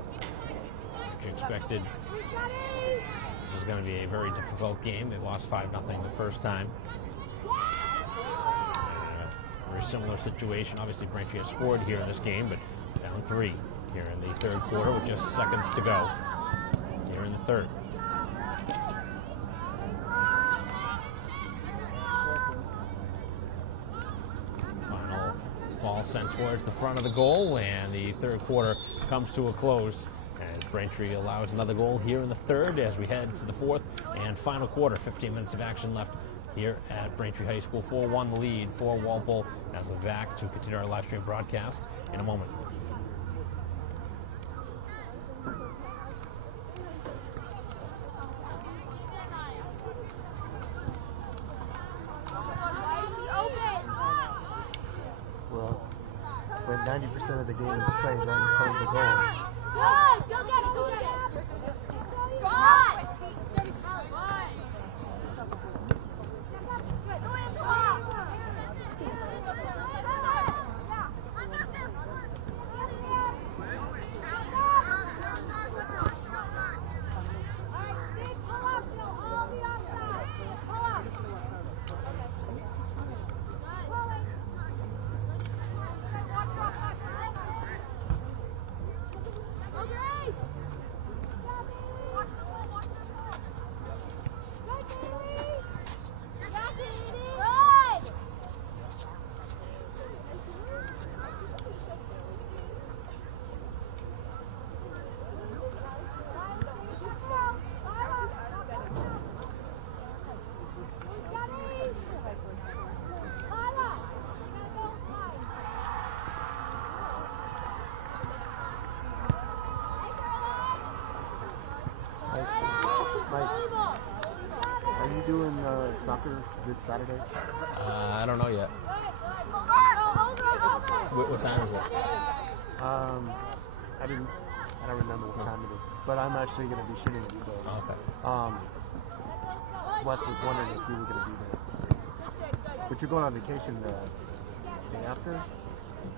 You expected this is going to be a very difficult game. They lost 5-0 the first time. Very similar situation. Obviously, Braintree has scored here in this game, but down 3 here in the third quarter with just seconds to go here in the third. Final ball sent towards the front of the goal, and the third quarter comes to a close as Braintree allows another goal here in the third as we head to the fourth and final quarter. 15 minutes of action left here at Braintree High School. 4-1 the lead for Walpole as we're back to continue our live stream broadcast in a moment. Well, when 90% of the game is played right in front of the goal. Good! Go get it! Go get it! Right! Mike, are you doing soccer this Saturday? I don't know yet. What time is it? I don't remember what time it is, but I'm actually going to be shooting it. So, Okay. Wes was wondering if you were going to be there. But you're going on vacation the day after?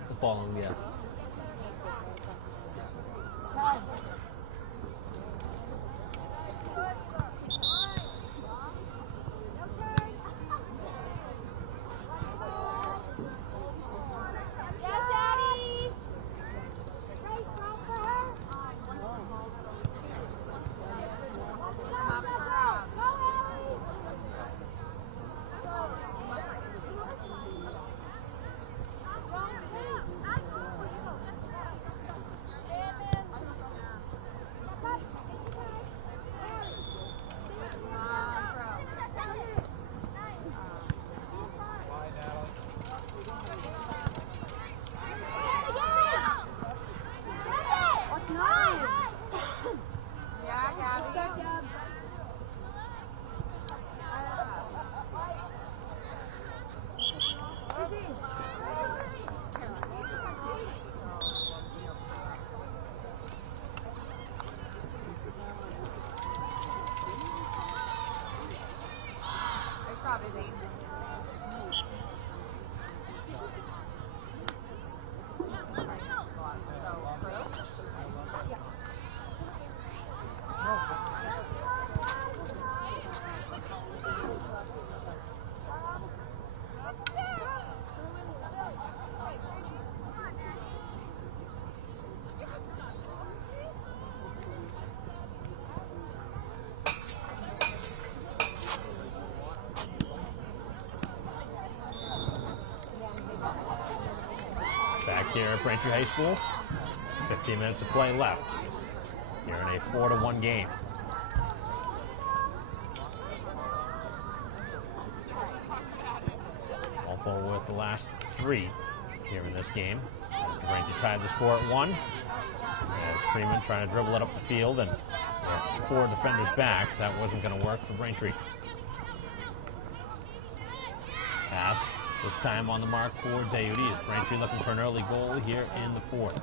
The following, yeah. Back here at Braintree High School, 15 minutes of play left. Here in a 4-1 game. Walpole with the last 3 here in this game. Braintree tied the score at 1. As Freeman trying to dribble it up the field, and with 4 defenders back, that wasn't going to work for Braintree. Pass. This time on the mark for Dayuti as Braintree looking for an early goal here in the fourth.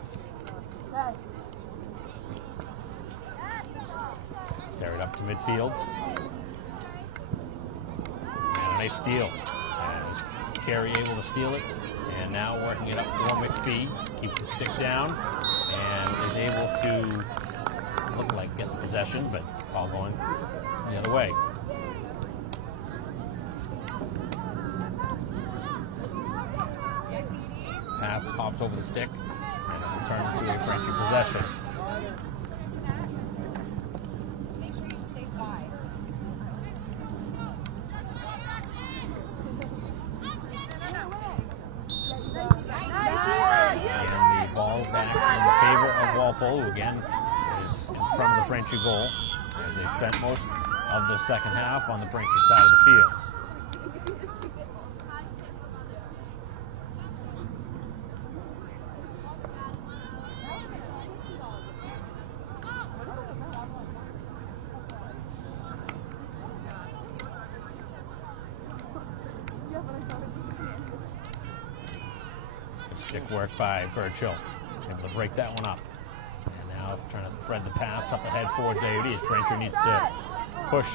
Cut to midfield. And a nice steal. As Carey able to steal it. And now working it up for McPhee. Keeps the stick down. And is able to, look like gets possession, but ball going the other way. Pass hops over the stick and it returns to a Braintree possession. Make sure you stay wide. And the ball back in favor of Walpole, who again is in front of the Braintree goal. As they spent most of the second half on the Braintree side of the field. Stick work by Burchill. Able to break that one up. And now trying to thread the pass up ahead for Daly as Braintree needs to push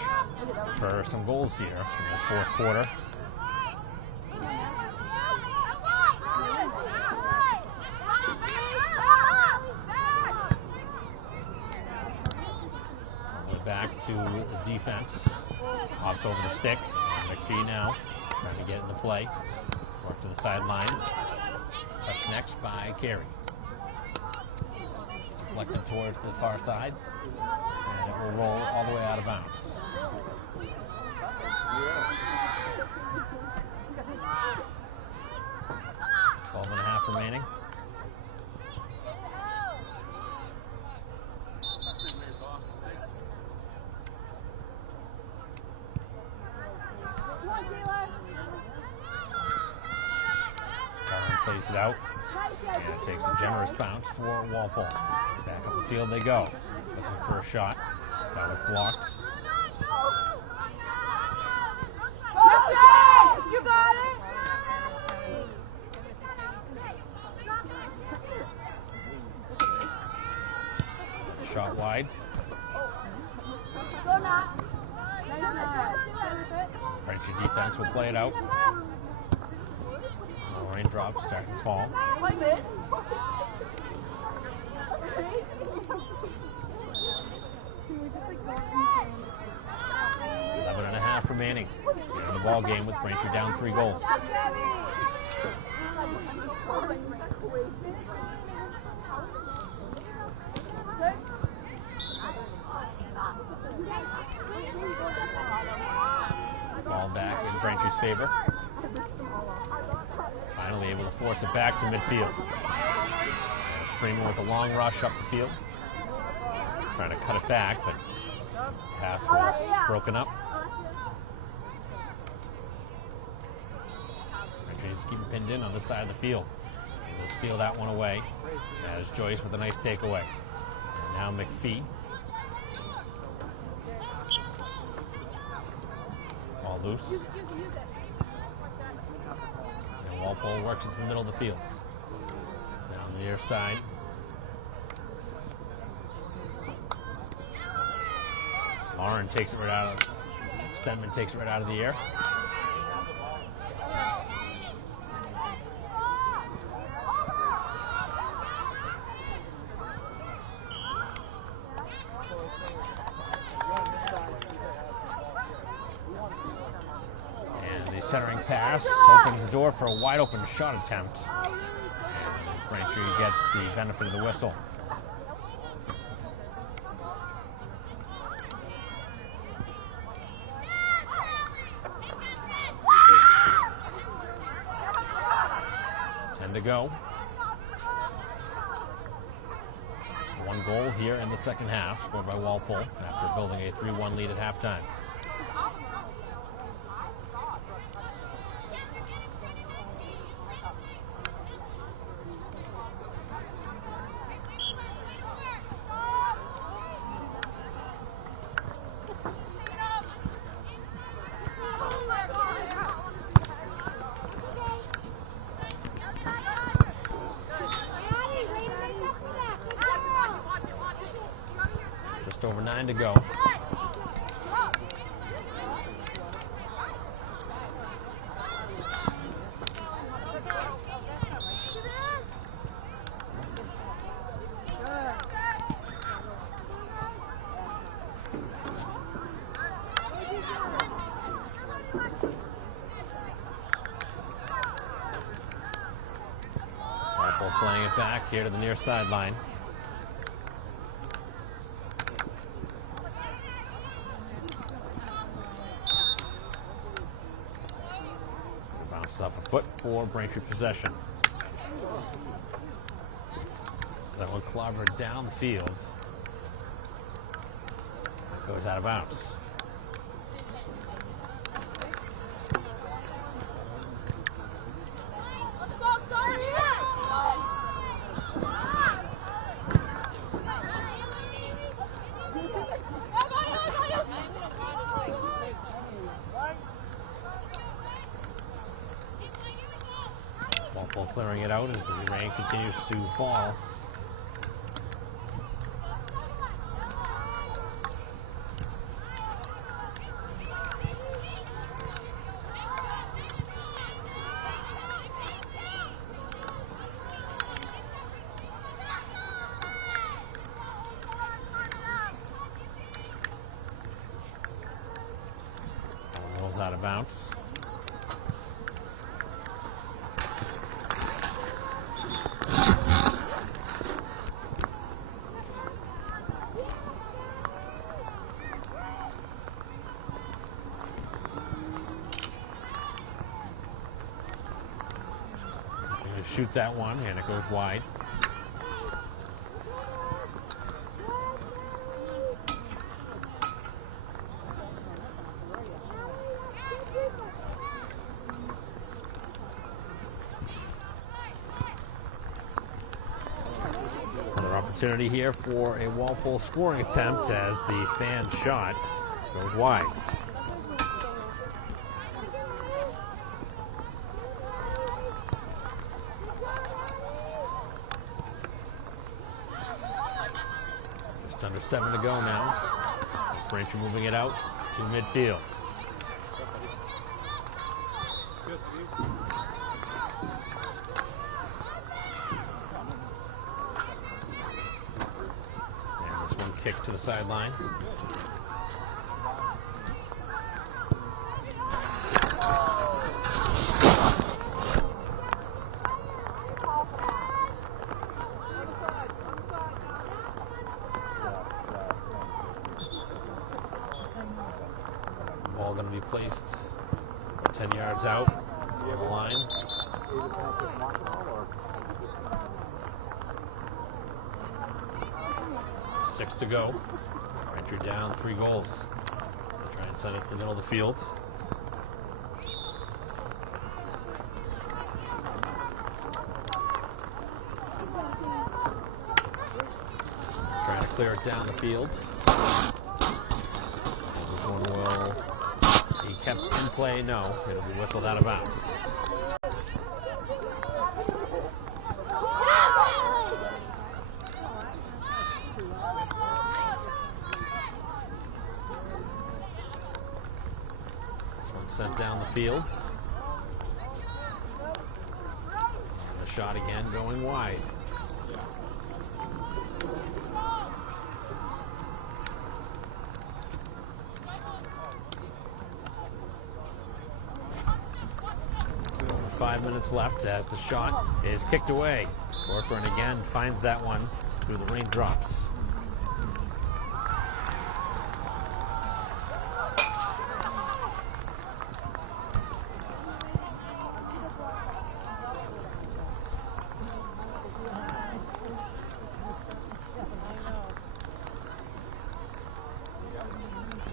for some goals here in the fourth quarter. All the way back to the defense. Hops over the stick. And McPhee now trying to get into play. Work to the sideline. Touched next by Carey. Deflected towards the far side. And it will roll all the way out of bounds. Twelve and a half remaining. Plays it out, and it takes a generous bounce for Walpole. Back up the field they go, looking for a shot. That was blocked. You got it. Shot wide. Go now. Braintree defense will play it out. Raindrops starting to fall. 11 and a half remaining in the ball game with Braintree down 3 goals. Ball back in Braintree's favor. Finally able to force it back to midfield. Freeman with a long rush up the field. Trying to cut it back, but pass was broken up. Braintree just keeping pinned in on this side of the field. Able to steal that one away as Joyce with a nice takeaway. And now McPhee. Ball loose. Walpole works into the middle of the field. Down the near side. Lauren takes it right out of Stenman takes it right out of the air. Centering pass opens the door for a wide open shot attempt. And Braintree gets the benefit of the whistle. To go. One goal here in the second half, scored by Walpole after building a 3-1 lead at halftime. Over 9 to go. Walpole playing it back here to the near sideline. Bounces off a foot for Braintree possession. That one clobbered down the field. Goes out of bounds. Walpole clearing it out as the rain continues to fall. Rolls out of bounds. Shoot that one, and it goes wide. Another opportunity here for a Walpole scoring attempt as the fan shot goes wide. Under 7 to go now. Braintree moving it out to midfield. And this one kicked to the sideline. Ball going to be placed 10 yards out on the line. 6 to go. Braintree down 3 goals. Try and send it to the middle of the field. Trying to clear it down the field. This one will be kept in play. No, it'll be whistled out of bounds. This one sent down the field. And the shot again going wide. Over 5 minutes left as the shot is kicked away. Corcoran again finds that one through the raindrops.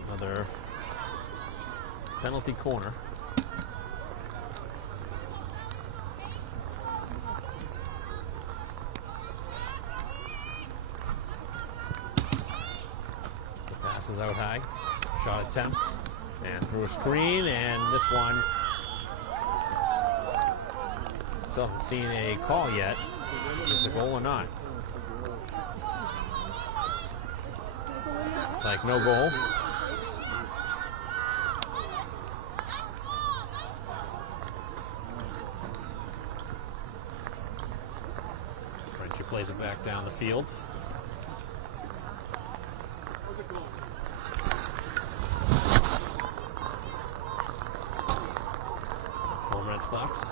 Another penalty corner. The pass is out high. Shot attempt. And through a screen, and this one. Still haven't seen a call yet. Is it a goal or not? It's like no goal. Braintree plays it back down the field. Left.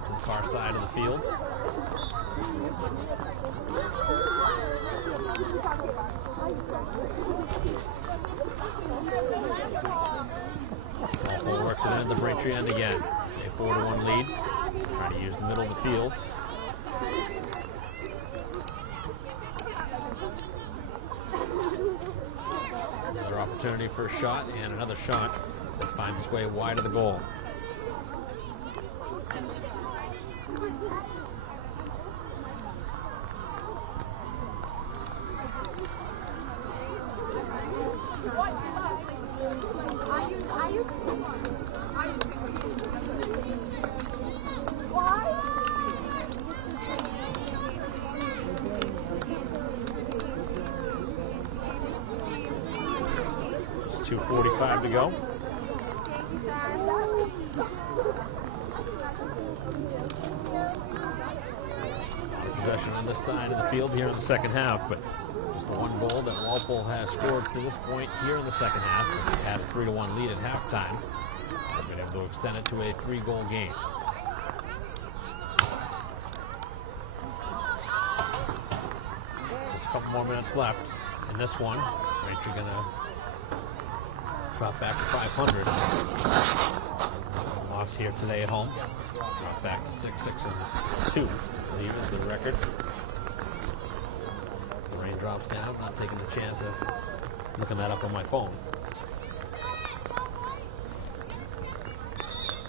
out to the far side of the field. Walpole works it in the Braintree end again. A 4-1 lead. Trying to use the middle of the field. Another opportunity for a shot, and another shot that finds its way wide of the goal. It's 2:45 to go. Possession on this side of the field here in the second half, but just the one goal that Walpole has scored to this point here in the second half. They've had a 3-1 lead at halftime. They've been able to extend it to a 3-goal game. Just a couple more minutes left in this one. Braintree gonna drop back to 500. Loss here today at home. Drop back to 6-6-2. I believe is the record. The rain drops down. Not taking the chance of looking that up on my phone.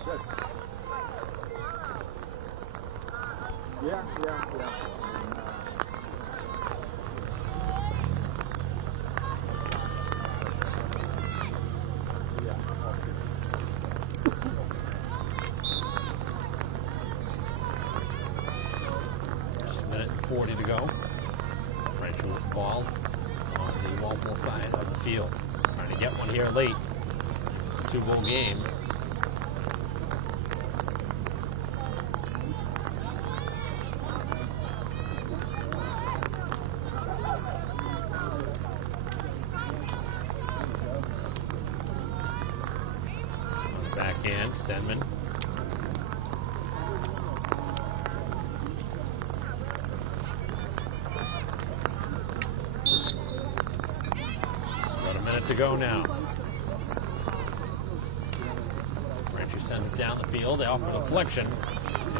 Good. Yeah. Just a minute and 40 to go. Braintree with the ball on the Walpole side of the field. Trying to get one here late. It's a 2-goal game. Backhand, Stenman. About a minute to go now. Braintree sends it down the field. They offer deflection,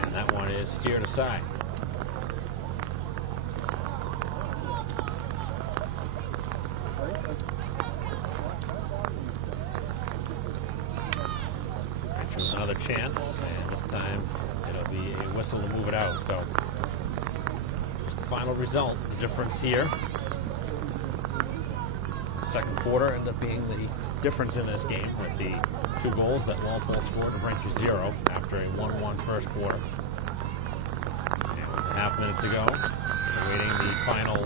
and that one is steered aside. Braintree with another chance, and this time it'll be a whistle to move it out. So, just the final result. The difference here. Second quarter ended up being the difference in this game with the 2 goals that Walpole scored and Braintree 0 after a 1-1 first quarter. And with a half minute to go, awaiting the final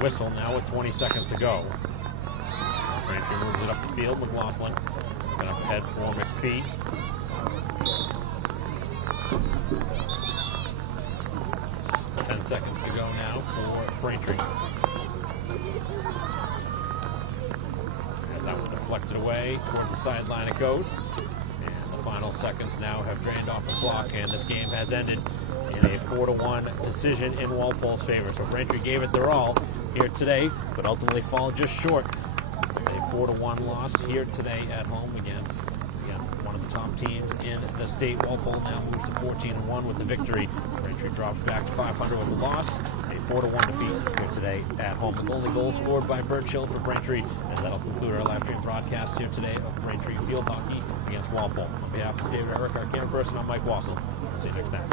whistle now with 20 seconds to go. Braintree moves it up the field. McLaughlin going up ahead for McPhee. Just 10 seconds to go now for Braintree. That was deflected away towards the sideline it goes. And the final seconds now have drained off the clock, and this game has ended in a 4-1 decision in Walpole's favor. So Braintree gave it their all here today, but ultimately fall just short. A 4-1 loss here today at home against one of the top teams in the state. Walpole now moves to 14-1 with the victory. Braintree drops back to 500 with the loss. A 4-1 defeat here today at home. The only goal scored by Birchill for Braintree, and that'll conclude our live stream broadcast here today of Braintree field hockey against Walpole. On behalf of David Eric, our camera person, I'm Mike Wassel. See you next time.